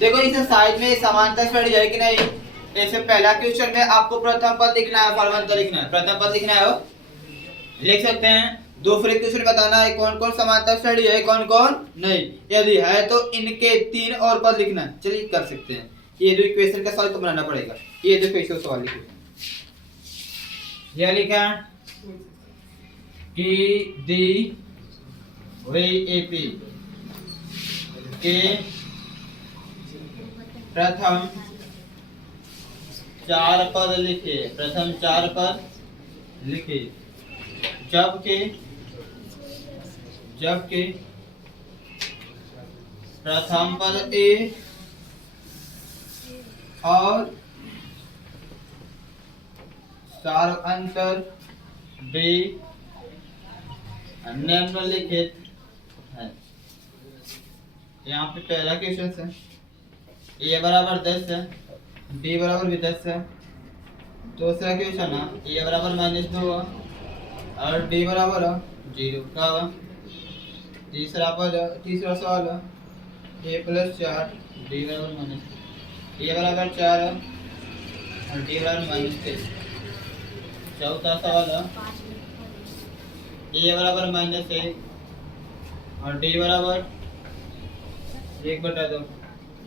देखो इसे साइड में समानता स्टडी है कि नहीं। ऐसे पहला क्वेश्चन में आपको प्रथम पद लिखना है फलवंत लिखना है प्रथम पद लिखना है लिख सकते हैं। दूसरे क्वेश्चन बताना है कौन कौन समानता स्टडी है कौन कौन नहीं यदि है तो इनके 3 और पद लिखना है चलिए कर सकते हैं। ये दो इक्वेशन का सॉल्व तो बनाना पड़ेगा ये दो क्वेश्चन सवाल लिखो यह लिखा कि दी AP के प्रथम 4 पद लिखे प्रथम 4 पद लिखे जबकि प्रथम पद A और सार अंतर B निम्नलिखित है। यहाँ पे पहला क्वेश्चन है A बराबर 10 है B बराबर भी 10 है दूसरा क्वेश्चन है ए बराबर -2 और डी बराबर 0 का हुआ। तीसरा सवाल है a + 4 डी बराबर -3 ए बराबर 4 और डी बराबर -3। चौथा सवाल है ए बराबर -1 और डी बराबर 1/2।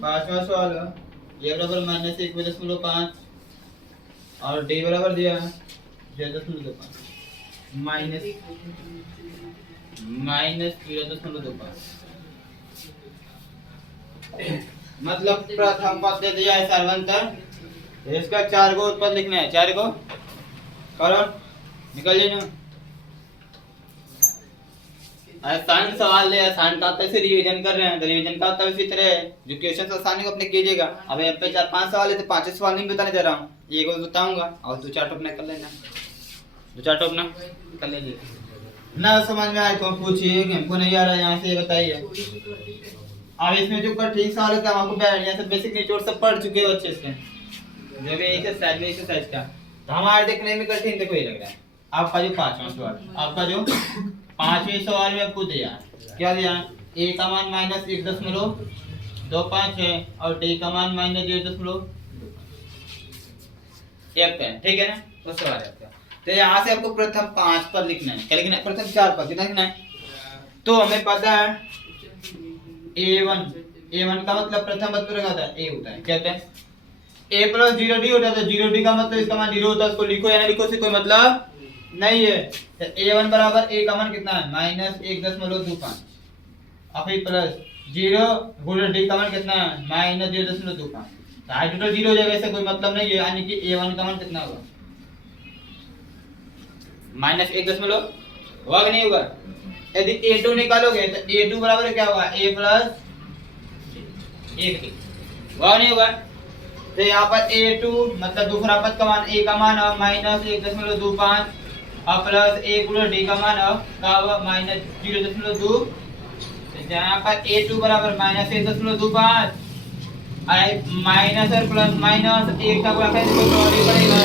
पांचवा सवाल है ए बराबर -1.5 और डी बराबर दिया है 0.25 -0.25। मतलब प्रथम पद दे दिया है सर्वंतर, इसका 4 को उत्पन्न लिखना है। 4 को करो निकल लेना। आसान सवाल है, आसान का से रिवीजन कर रहे हैं तो रिवीजन का तब इसी तरह जो क्वेश्चन आसान है अपने कीजिएगा। अब यहाँ पे 4-5 सवाल है तो 5 सवाल नहीं बताने जा रहा हूँ, एक को बताऊंगा और 2-4 टोपना कर लेना, 2-4 टोपना कर लीजिए। ना समझ में आए तो पूछिए, हमको नहीं आ रहा है यहाँ से बताइए। अब इसमें जो कठिन सवाल है आपको यहाँ से बेसिक निचोड़ सब पढ़ चुके हो अच्छे से, जो भी एक्सरसाइज का तो हमारे देखने में कठिन तो कोई लग रहा है। आपका जो 5वां सवाल, आपका जो 5वें सवाल में आपको दिया क्या दिया, a का मान -1.25 है और d का मान -0.1 है, ठीक है ना। वो सवाल है आपका। तो यहाँ से आपको प्रथम 5 पद लिखना है, क्या लिखना है, प्रथम 4 पद कितना लिखना है। तो हमें पता है a1 का मतलब प्रथम पद पूरा होता है a होता है, क्या होता है a + 0d होता है। तो 0d का मतलब इसका मान 0 होता है, उसको लिखो या ना लिखो से कोई मतलब नहीं है। तो a1 बराबर a का मान कितना है -1.25 अब प्लस 0 गुणा d का मान कितना है -0.25। तो आई टोटल 0 हो जाएगा, ऐसा कोई मतलब नहीं है, यानी कि a1 का मान कितना होगा -1 होगा कि नहीं होगा। यदि a2 निकालोगे तो a2 बराबर क्या होगा a + 1 होगा नहीं होगा। तो यहाँ पर a2 मतलब दूसरा पद का मान a का मान -1.25 और प्लस 1 गुणा d का मान का होगा -0.2। जहाँ पर a2 बराबर -1.25 माइनस और प्लस माइनस 1 का गुणा करेंगे तो बराबर पड़ेगा,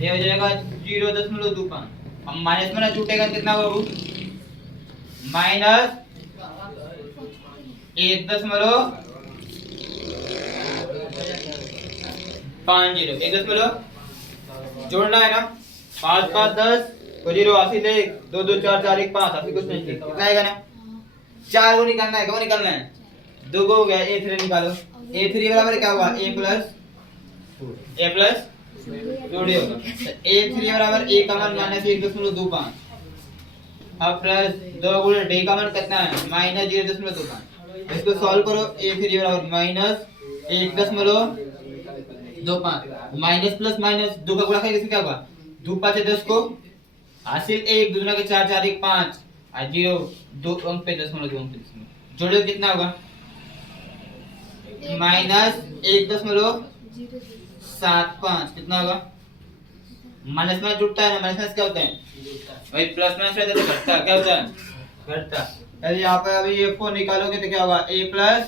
ये हो जाएगा 0.25। अब माइनस में ना छूटेगा कितना होगा -1.50 जोड़ना है ना। 5 5 10 को 0 80 ले 2 2 4 4 1 5 अभी कुछ नहीं कितना आएगा ना। 4 को निकालना है, कौन निकालना है 2 को हो गया a3 निकालो। a3 बराबर क्या हुआ a + 2d होगा। तो a3 बराबर a का मान -1.25 अब प्लस 2 गुणा d का मान कितना है -0.25। इसको सॉल्व करो a3 बराबर -1.25 माइनस प्लस माइनस 2 का गुणा करेंगे इसमें क्या होगा 2 5 10 को हासिल 1 2 के 4 4 1 5 और 0 2 अंक पे 10.2 अंक पे जोड़ो कितना होगा -1.75 कितना होगा। माइनस में जुड़ता है ना, माइनस क्या होता है भाई प्लस माइनस रहता है तो घटता क्या होता है घटता। यदि यहाँ पे अभी ये को निकालोगे तो क्या होगा a प्लस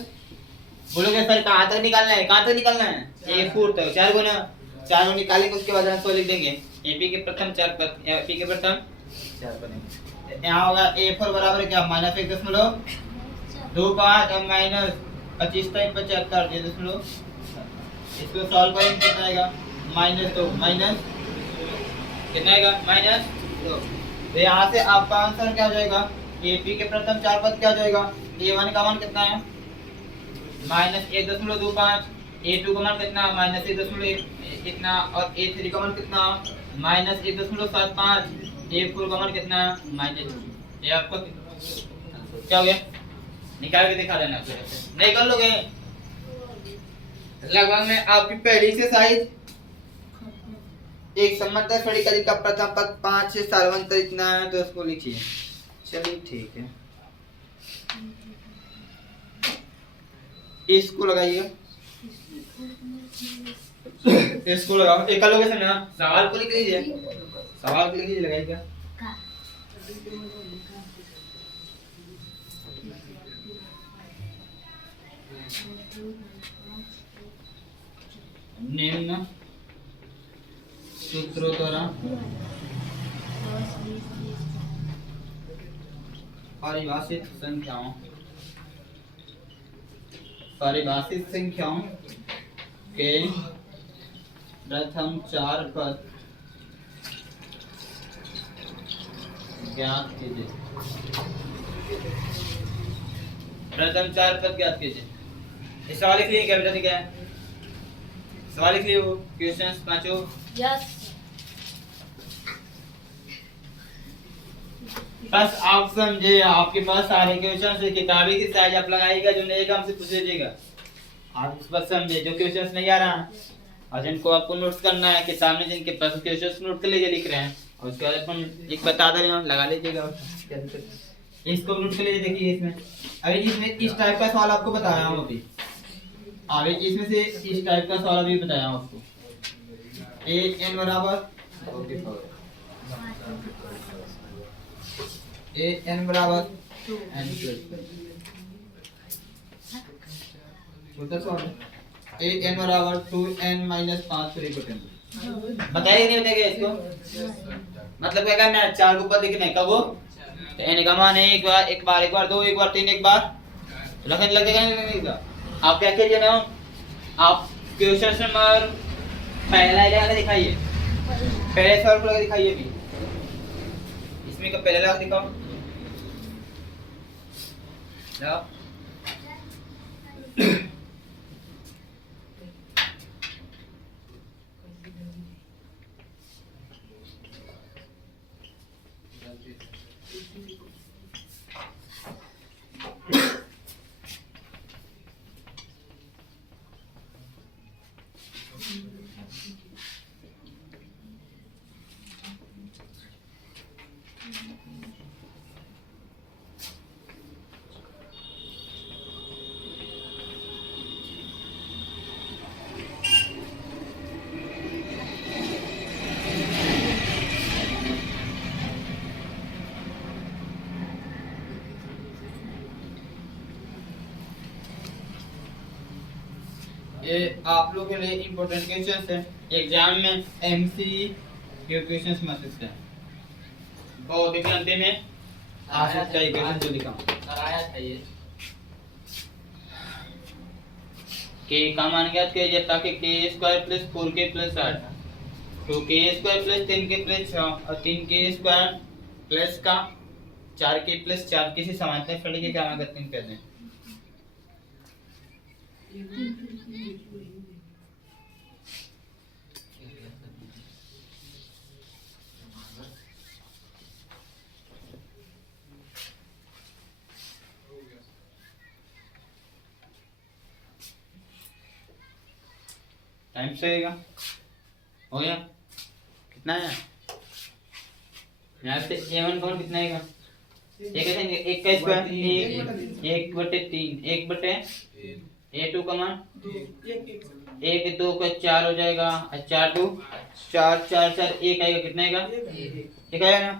बोलोगे सर कहाँ तक निकालना है, कहाँ तक निकालना है a4 तक। 4 को ना 4 को निकालेंगे उसके बाद आंसर लिख देंगे AP के प्रथम 4 पद, AP के प्रथम 4 पद। यहाँ होगा a4 बराबर क्या -1.25 और -25 तक 75 0.7। इसको सॉल्व करेंगे कितना आएगा -2 माइनस कितना आएगा -2। तो यहाँ से आपका आंसर क्या हो जाएगा AP के प्रथम 4 पद क्या हो जाएगा a1 का मान कितना है -1.25 a2 का मान कितना -1.1 कितना और a3 का मान कितना -1.75 a4 का मान कितना -2। ये आपका क्या हो गया निकाल के दिखा देना नहीं कर लोगे। लगभग में आपकी पहली से शायद एक समांतर स्फटिक का प्रथम पद 5 से सार्वंतर इतना है तो उसको लिखिए। चलिए ठीक है इसको लगाइए इसको लगाओ एक लोकेशन ना सवाल को लिख लीजिए, सवाल को लिख लीजिए लगाइएगा। निम्न सूत्रों द्वारा परिभाषित संख्याओं के प्रथम 4 पद ज्ञात कीजिए। प्रथम 4 पद ज्ञात कीजिए। इस सवाल लिख लिए क्या बेटा? क्या है सवाल? लिख लियो क्वेश्चंस पांचों। यस। बस आप समझे, आपके पास सारे क्वेश्चन है, किताबी की साइज आप लगाइएगा, जो नहीं हमसे पूछ लीजिएगा। आप बस समझे, जो क्वेश्चन नहीं आ रहा और जिनको आपको नोट्स करना है, कि सामने जिनके पास क्वेश्चन नोट कर लीजिए, लिख रहे हैं, और उसके बाद अपन एक बता दे रहे हैं, लगा लीजिएगा। इसको नोट कर लीजिए। देखिए इसमें अभी इसमें इस टाइप का सवाल आपको बताया हूँ अभी इसमें से इस टाइप का सवाल अभी बताया हूँ आपको। a n बराबर a n बराबर n छोटा सवाल a n बराबर 2n माइनस 5 3 बताइए। नहीं बताइए इसको? मतलब क्या करना है? 4 के ऊपर लिखना है। कब वो तो n का मान है एक बार 2 एक बार 3 एक बार लगन लगेगा। आप क्या कीजिए ना, आप क्वेश्चन नंबर पहला लगा दिखाइए, पहले सवाल को लगा दिखाइए। भी इसमें का पहले लगा दिखाओ। ये आप लोगों के लिए इम्पोर्टेंट क्वेश्चन है। एग्जाम में एमसीक्यू क्वेश्चंस में सकते हैं। बहुत ही घंटे में आ सकता है क्वेश्चन जो लिखा कराया था ये के का मान ज्ञात किया जाए, ताकि k square plus 4k plus 8 तो k square plus 10k plus 6 और 3k स्क्वायर प्लस का 4k प्लस 4 किसी समानता फड़ी के क्या मान करते हैं कहते हैं। टाइम से हो गया कितना है यहाँ से a1 कौन कितना आएगा? एक का स्क्वायर 1/3 1/a2 का मान 1 2 का 4 हो जाएगा, 4 2 4 4 4 1 आएगा। कितना आएगा? एक आएगा ना।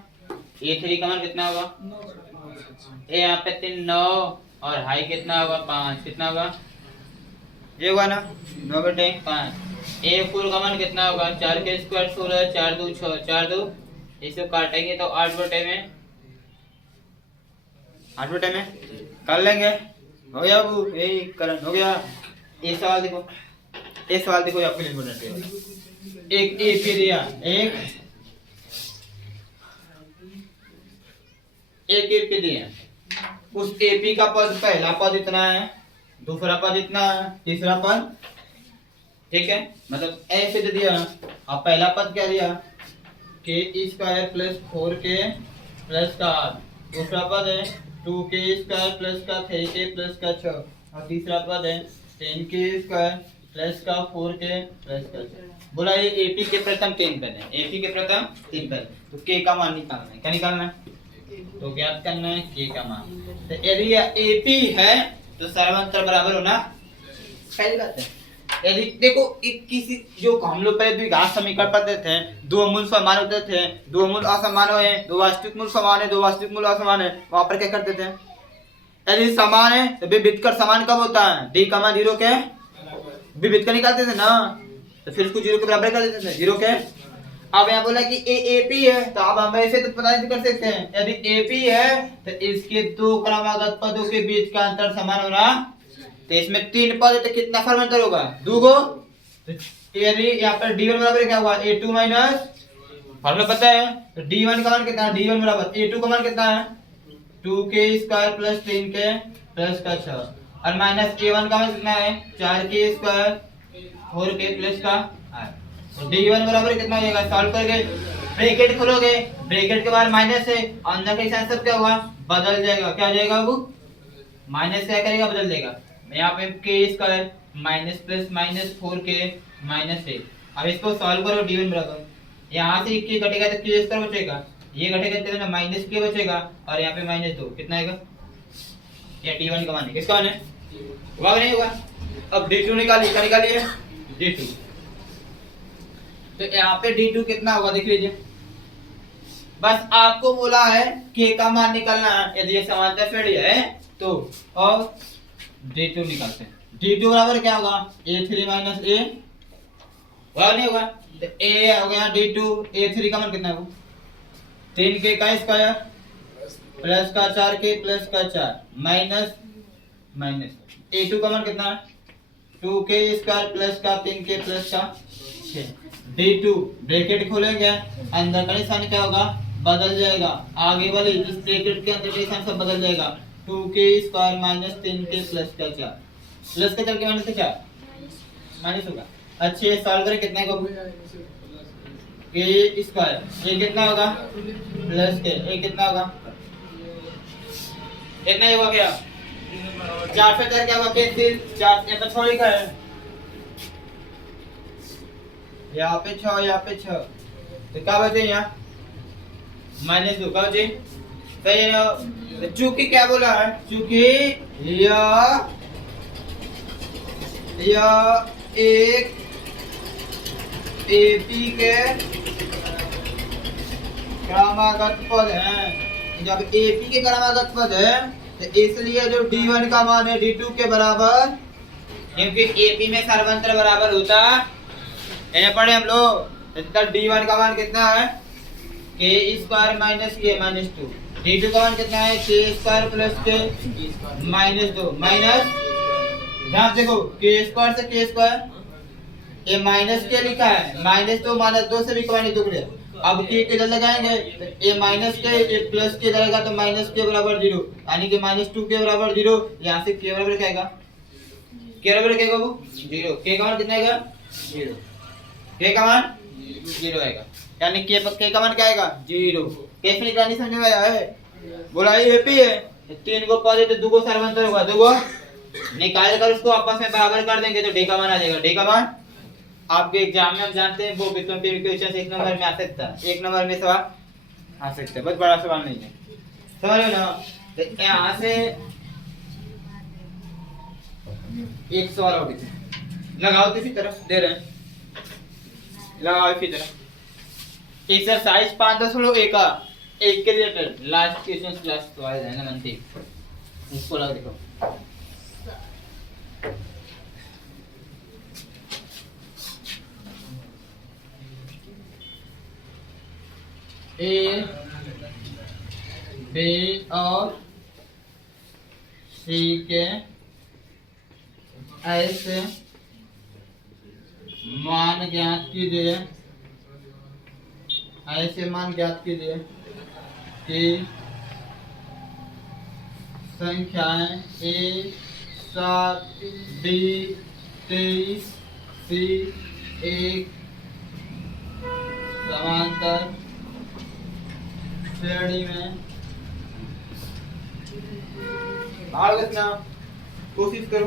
a3 का मान कितना होगा? ए यहाँ पे 3 9 और हाई कितना होगा? 5। कितना होगा? ये होगा ना 9/5। a4 का मान कितना होगा? 4 के स्क्वायर 16 4 2 6 4 2 इसको काटेंगे तो 8/में कर लेंगे। हो गया वो यही करण हो गया। ये सवाल देखो, आपके लिए इम्पोर्टेंट है। एक एपी दिया, एक एपी दिया, उस एपी का पद पहला पद इतना है, दूसरा पद इतना है, तीसरा पद ठीक है। मतलब ऐसे दे दिया। अब पहला पद क्या दिया? k square plus 4k plus का 8। दूसरा पद है 2k स्क्वायर प्लस का 3k प्लस का 6 और तीसरा पद है 10k स्क्वायर प्लस का 4k प्लस का 6। बोला ये एपी के प्रथम 3 पद है, एपी के प्रथम 3 पद। तो k का मान निकालना है। क्या निकालना है? तो ज्ञात करना है k का मान। तो यदि एपी है तो सर्वांतर बराबर होना पहली बात है। यदि देखो एक किसी जो हम लोग पहले द्विघात समीकरण पढ़ते थे, दो मूल समान होते थे, दो मूल असमान है, दो वास्तविक मूल समान है, दो वास्तविक मूल असमान है, वहां पर क्या करते थे? यदि समान है तो विभेद कर समान कब होता है? d का मान 0 के विभेद कर निकालते थे ना, तो फिर उसको 0 के बराबर कर देते थे। 0 के अब यहाँ बोला कि ए पी है, तो अब हम ऐसे तो पता नहीं कर सकते हैं, यदि ए पी है तो इसके दो क्रमागत पदों के बीच का अंतर समान होना, तो इसमें 3 पद है तो कितना फॉर्म अंतर होगा, 2 गो। तो यदि यहाँ पर d1 बराबर क्या होगा, a2 माइनस, फॉर्मूला पता है, तो d1 का मान कितना है, d1 बराबर a2 का मान कितना है, 2k square plus 3k plus का 6, और माइनस a1 का मान कितना है, 4k स्क्वायर 4k प्लस का 8। तो d1 बराबर कितना हो जाएगा, सॉल्व करके ब्रैकेट खोलोगे, ब्रैकेट के बाद माइनस है, अंदर का निशान सब क्या हुआ, बदल जाएगा, क्या हो जाएगा, वो माइनस क्या करेगा, बदल देगा। यहाँ पे k square minus plus minus 4k minus 1। अब इसको सॉल्व करो, d1 बराबर, यहाँ से k घटेगा तो k स्क्वायर बचेगा, ये घटेगा तो ना माइनस k बचेगा, और यहाँ पे माइनस 2 कितना आएगा, ये d1 का मान है, किसका मान है, होगा नहीं होगा। अब d2 निकालिए, क्या निकालिए, d2, तो यहाँ पे d2 कितना होगा देख लीजिए, बस आपको बोला है k का मान निकालना है, यदि ये समांतर श्रेणी है तो, और d2 निकालते हैं, d2 बराबर क्या होगा, a3 माइनस a, होगा नहीं होगा, तो a हो गया d2, a3 का मान कितना होगा, 3k का स्क्वायर प्लस का 4k प्लस का 4 माइनस माइनस a2 का मान कितना है, 2k स्क्वायर प्लस का 3k प्लस का 6, d2 ब्रैकेट खोलेंगे, अंदर का निशान क्या होगा, बदल जाएगा, आगे वाले इस ब्रैकेट के अंदर का निशान सब बदल जाएगा, 2k square minus 3k plus का 4, प्लस का 4 के माइनस का 4 माइनस होगा। अच्छे सॉल्व करें, कितना का k स्क्वायर, ये कितना होगा, प्लस के ये कितना होगा, कितना ही होगा, क्या 4 से 4 क्या होगा, कैंसिल, 4 यहाँ पे 6 लिखा है, यहाँ पे 6, यहाँ पे 6, तो क्या बचे यहाँ माइनस 2, क्या बचे, सही है ना। चूंकि क्या बोला है, चूंकि यह एक एपी के क्रमागत पद है, जब एपी के क्रमागत पद है तो इसलिए जो d1 का मान है d2 के बराबर, क्योंकि एपी में सर्वंत्र बराबर होता है, पढ़े हम लोग, तो d1 का मान कितना है, k square minus k minus 2, d2 का मान कितना है, k square plus k minus 2, minus, ध्यान देखो k स्क्वायर से k स्क्वायर, ये माइनस के लिखा है, माइनस 2 माइनस 2 से भी कमाने टुकड़े, अब के इधर लगाएंगे तो ये माइनस के, ये प्लस के जाएगा तो माइनस के बराबर 0, यानी कि माइनस 2 के बराबर 0, यहाँ से के बराबर क्या आएगा, के बराबर क्या आएगा, वो 0, के का मान कितना आएगा, 0, के का मान 0 आएगा, यानी के का मान क्या आएगा, 0। कैसे निकालनी समझ में आया है, बोला ये एपी है, 3 को पद है तो 2 को सर्वंतर होगा, 2 को निकाल कर उसको आपस में बराबर कर देंगे तो डी का मान आ जाएगा, डी का मान आपके एग्जाम में हम जानते हैं वो विकल्प क्वेश्चन 1 नंबर में आ सकता है, 1 नंबर में सवाल आ सकता है, बहुत बड़ा सवाल नहीं है, समझ लो ना। तो यहाँ से एक सवाल और लगाओ, तो इसी तरह दे रहे हैं, लगाओ इसी तरह एक्सरसाइज 5.1 का एक के related last question class wise है ना, मनती इसको लगा देखो, ए बी और सी के ऐसे मान ज्ञात कीजिए, ऐसे मान ज्ञात कीजिए कि संख्याएं ए 7 बी 23 सी 1 समांतर श्रेणी में भाग करना, कोशिश करो,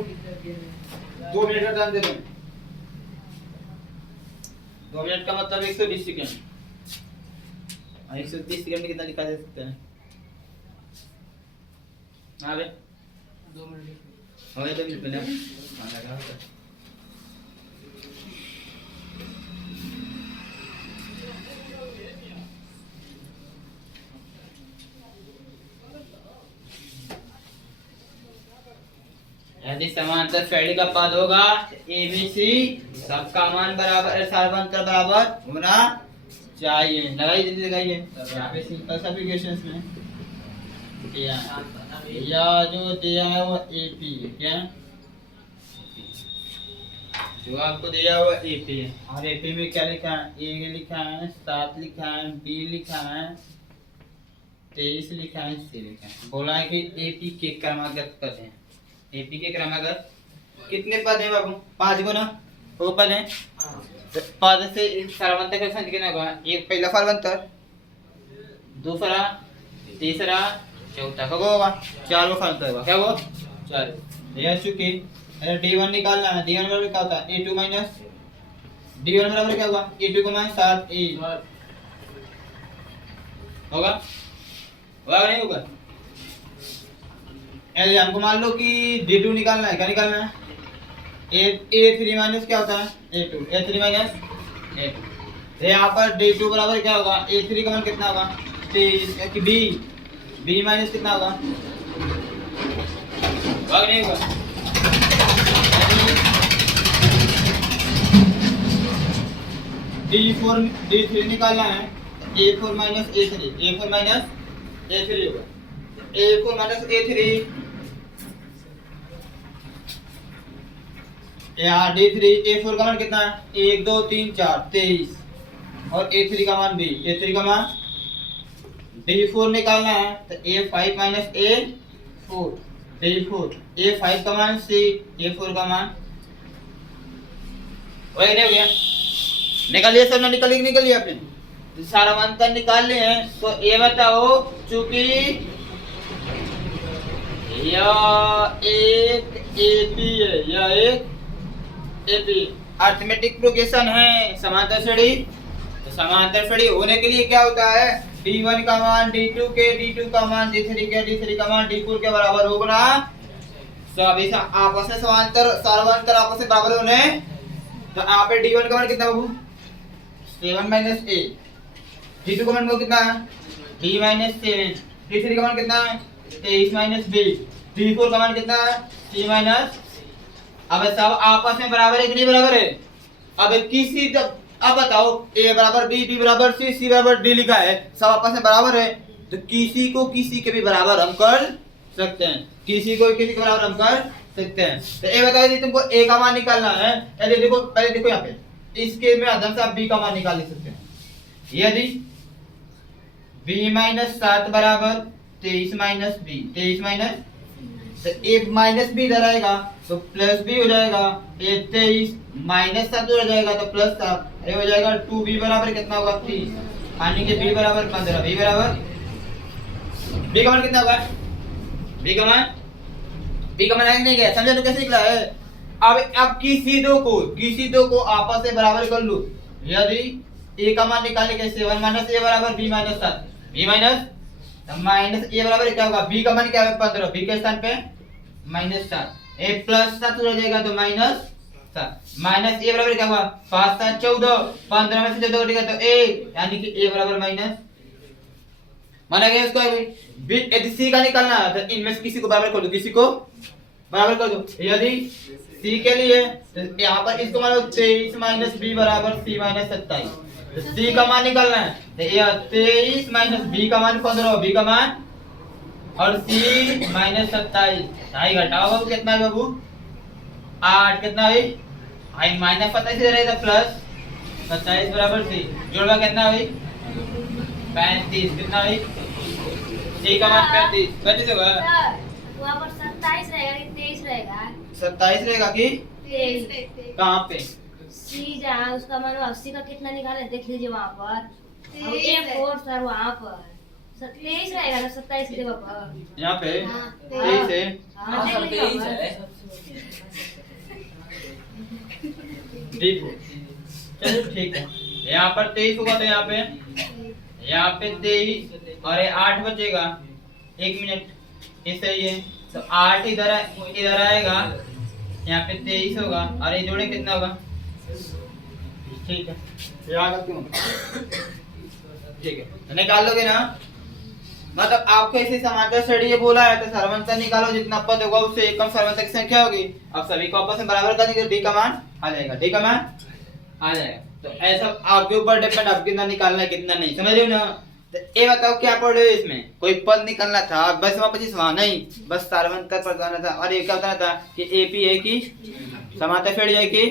2 मिनट का टाइम दे रहे हैं, 2 मिनट का मतलब 120 सेकंड, 130 सेकंड में कितना लिखा जा सकता है, हाँ बे 2 मिनट हो गए, 2 मिनट पहले लगा होता यदि समांतर श्रेणी का पद होगा ए बी सी सबका मान बराबर सर्वंतर बराबर होना चाहिए, लगाइए जल्दी लगाइए। यहाँ पे सिंपल सा एप्लीकेशन में या जो दिया है वो एपी है, क्या जो आपको दिया हुआ एपी है। और एपी में क्या लिखा है, ए लिखा है, 7 लिखा है, बी लिखा है, 23 लिखा है, सी लिखा है। बोला है कि एपी के क्रमागत पद हैं। एपी के क्रमागत कितने पद हैं बाबू? 5 गुना वो पद हैं। तो पद से फलवंतर का संख्या कितना होगा? एक पहला फलवंतर, दूसरा, तीसरा, चौथा का होगा, 4 फलवंतर होगा। क्या वो 4 ये चुकी D1 निकालना है। D1 बराबर क्या होता है? A2 माइनस D1 बराबर क्या होगा? A2 को माइनस 7A होगा, होगा नहीं होगा? ऐसे हमको मान लो कि D2 निकालना है। क्या निकालना है? A3 माइनस क्या होता है? A2, A3 minus A2। यहाँ पर D2 बराबर क्या होगा? A3 का मान कितना होगा? 23 B माइनस कितना होगा? होगा नहीं होगा? D3 निकालना है। A4 minus A3, A4 minus A3 होगा। A4 माइनस A3 यहाँ D3 A4 का मान कितना है? 1 2 3 4 23 और A3 का मान B, A3 का मान D4 निकालना है तो A5 minus A4 D4, A5 का मान C, A4 का मान वही नहीं हो गया? निकालिए सब ना, निकालिए आपने तो सारा अंतर निकाल लिए हैं। तो ये बताओ, चूंकि यह एक एपी है, यह एक एपी अरिथमेटिक प्रोग्रेशन है समांतर श्रेणी। तो समांतर श्रेणी होने के लिए क्या होता है? D1 का मान D2 के, D2 का मान D3 के, D3 का मान D4 के बराबर होगा। सभी आपस में समांतर आपस में बराबर होने। तो यहाँ पे D1 का मान कितना बाबू? 7 माइनस A। D2 का मान कितना है? D minus 7। D3 का मान कितना है? 23 माइनस B। D4 का मान कितना है? C minus. अब सब आपस में बराबर है कि नहीं बराबर है? अब बताओ, A बराबर B, B बराबर C, C बराबर D लिखा है, सब आपस में बराबर है। तो किसी को किसी के भी बराबर हम कर सकते हैं, किसी को किसी के बराबर हम कर सकते हैं। तो ये बताओ, यदि तुमको A का मान निकालना है, पहले देखो यहाँ पे इसके माध्यम से आप B का मान निकाल सकते हैं। यदि B माइनस 7 बराबर 23 माइनस B, 23 माइनस तो A माइनस B इधर आएगा तो प्लस B हो जाएगा। ये 23 माइनस 7 हो जाएगा तो प्लस 7, ये हो जाएगा 2B बराबर कितना होगा? 30, यानी कि B बराबर 15। B बराबर B का मान कितना होगा? B का मान आगे नहीं गया, समझे? तो कैसे निकला है? अब किसी दो को आपस में बराबर कर लो। यदि A का मान निकालने के 7 माइनस A बराबर B minus 7, B minus A बराबर क्या होगा? B का मान क्या है? 15, B के स्थान पे माइनस 7, A प्लस 7 हो जाएगा तो माइनस 7, माइनस A बराबर क्या होगा? 5 7 14, 15 में से 14 कटेगा तो A, यानी कि A बराबर माइनस माना गया इसको। यदि C का निकालना है तो इनमें से किसी को बराबर कर दो, किसी को बराबर कर दो। यदि C के लिए तो यहाँ पर इसको मान लो 23 माइनस B बराबर C माइनस 27। तो C का मान निकालना है तो यह 23 माइनस B का मान 15, B का मान और C माइनस 27। ढाई घटाओ बाबू, कितना है बाबू? 8। कितना है? आई माइनस 27 रहेगा प्लस 27 बराबर C, जोड़वा कितना है? 35। कितना है? C का मान 35 होगा। वहाँ पर 27 रहेगा कि 23 रहेगा? 27 रहेगा कि 23। कहाँ पे? C जहाँ उसका मान 80 का कितना निकाले देख लीजिए वहाँ पर। और 23 A4 सर वहाँ पर 23 रहेगा ना 27 की जगह पर। यहाँ पे हाँ, 23 है। हाँ देख लीजिए वहाँ पर। चलो ठीक है, यहाँ पर 23 होगा तो यहाँ पे 23 और ये 8 बचेगा। 1 मिनट, ये सही है। तो 8 इधर आएगा, यहाँ पे 23 होगा और ये जोड़े कितना होगा? ठीक है, ठीक है, तो निकाल लोगे ना? मतलब आपको ऐसे समांतर श्रेणी ये बोला है तो सर्वंतर निकालो, जितना पद होगा उससे एक कम सर्वंतर की संख्या होगी। अब सभी को आपस में बराबर करने के D का मान आ जाएगा, D का मान आ जाएगा। तो ऐसा आपके ऊपर डिपेंड, आप कितना निकालना है कितना नहीं, समझ रहे हो ना। तो ये बताओ क्या पढ़ रहे हो इसमें, कोई पद निकालना था बस वहाँ 25 वहाँ नहीं, बस सारवंतर बताना था। और ये क्या बताना था कि एपी है कि समांतर फेड़ है कि,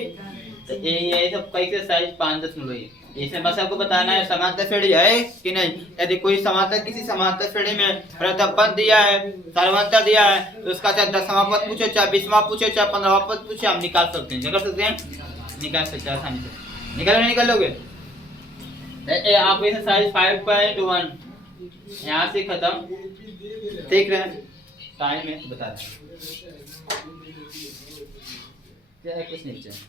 तो ये सब कैसे साइज 5.1 इसमें बस आपको बताना है समांतर फेड़ी है कि नहीं। यदि कोई समांतर किसी समांतर फेड़ी में प्रथम पद दिया है, सारवंतर दिया है, तो उसका चाहे 10वां पद पूछे, चाहे 20वां पूछे, चाहे 15वां पद पूछे, हम निकाल सकते हैं। क्या कर सकते हैं? निकाल सकते हैं आसानी से। निकालो नहीं निकाल लोगे? आप इसे साइज 5.1 यहाँ से खत्म, देख रहे हैं टाइम में बता रहे हैं क्या है, कुछ नहीं चाहिए।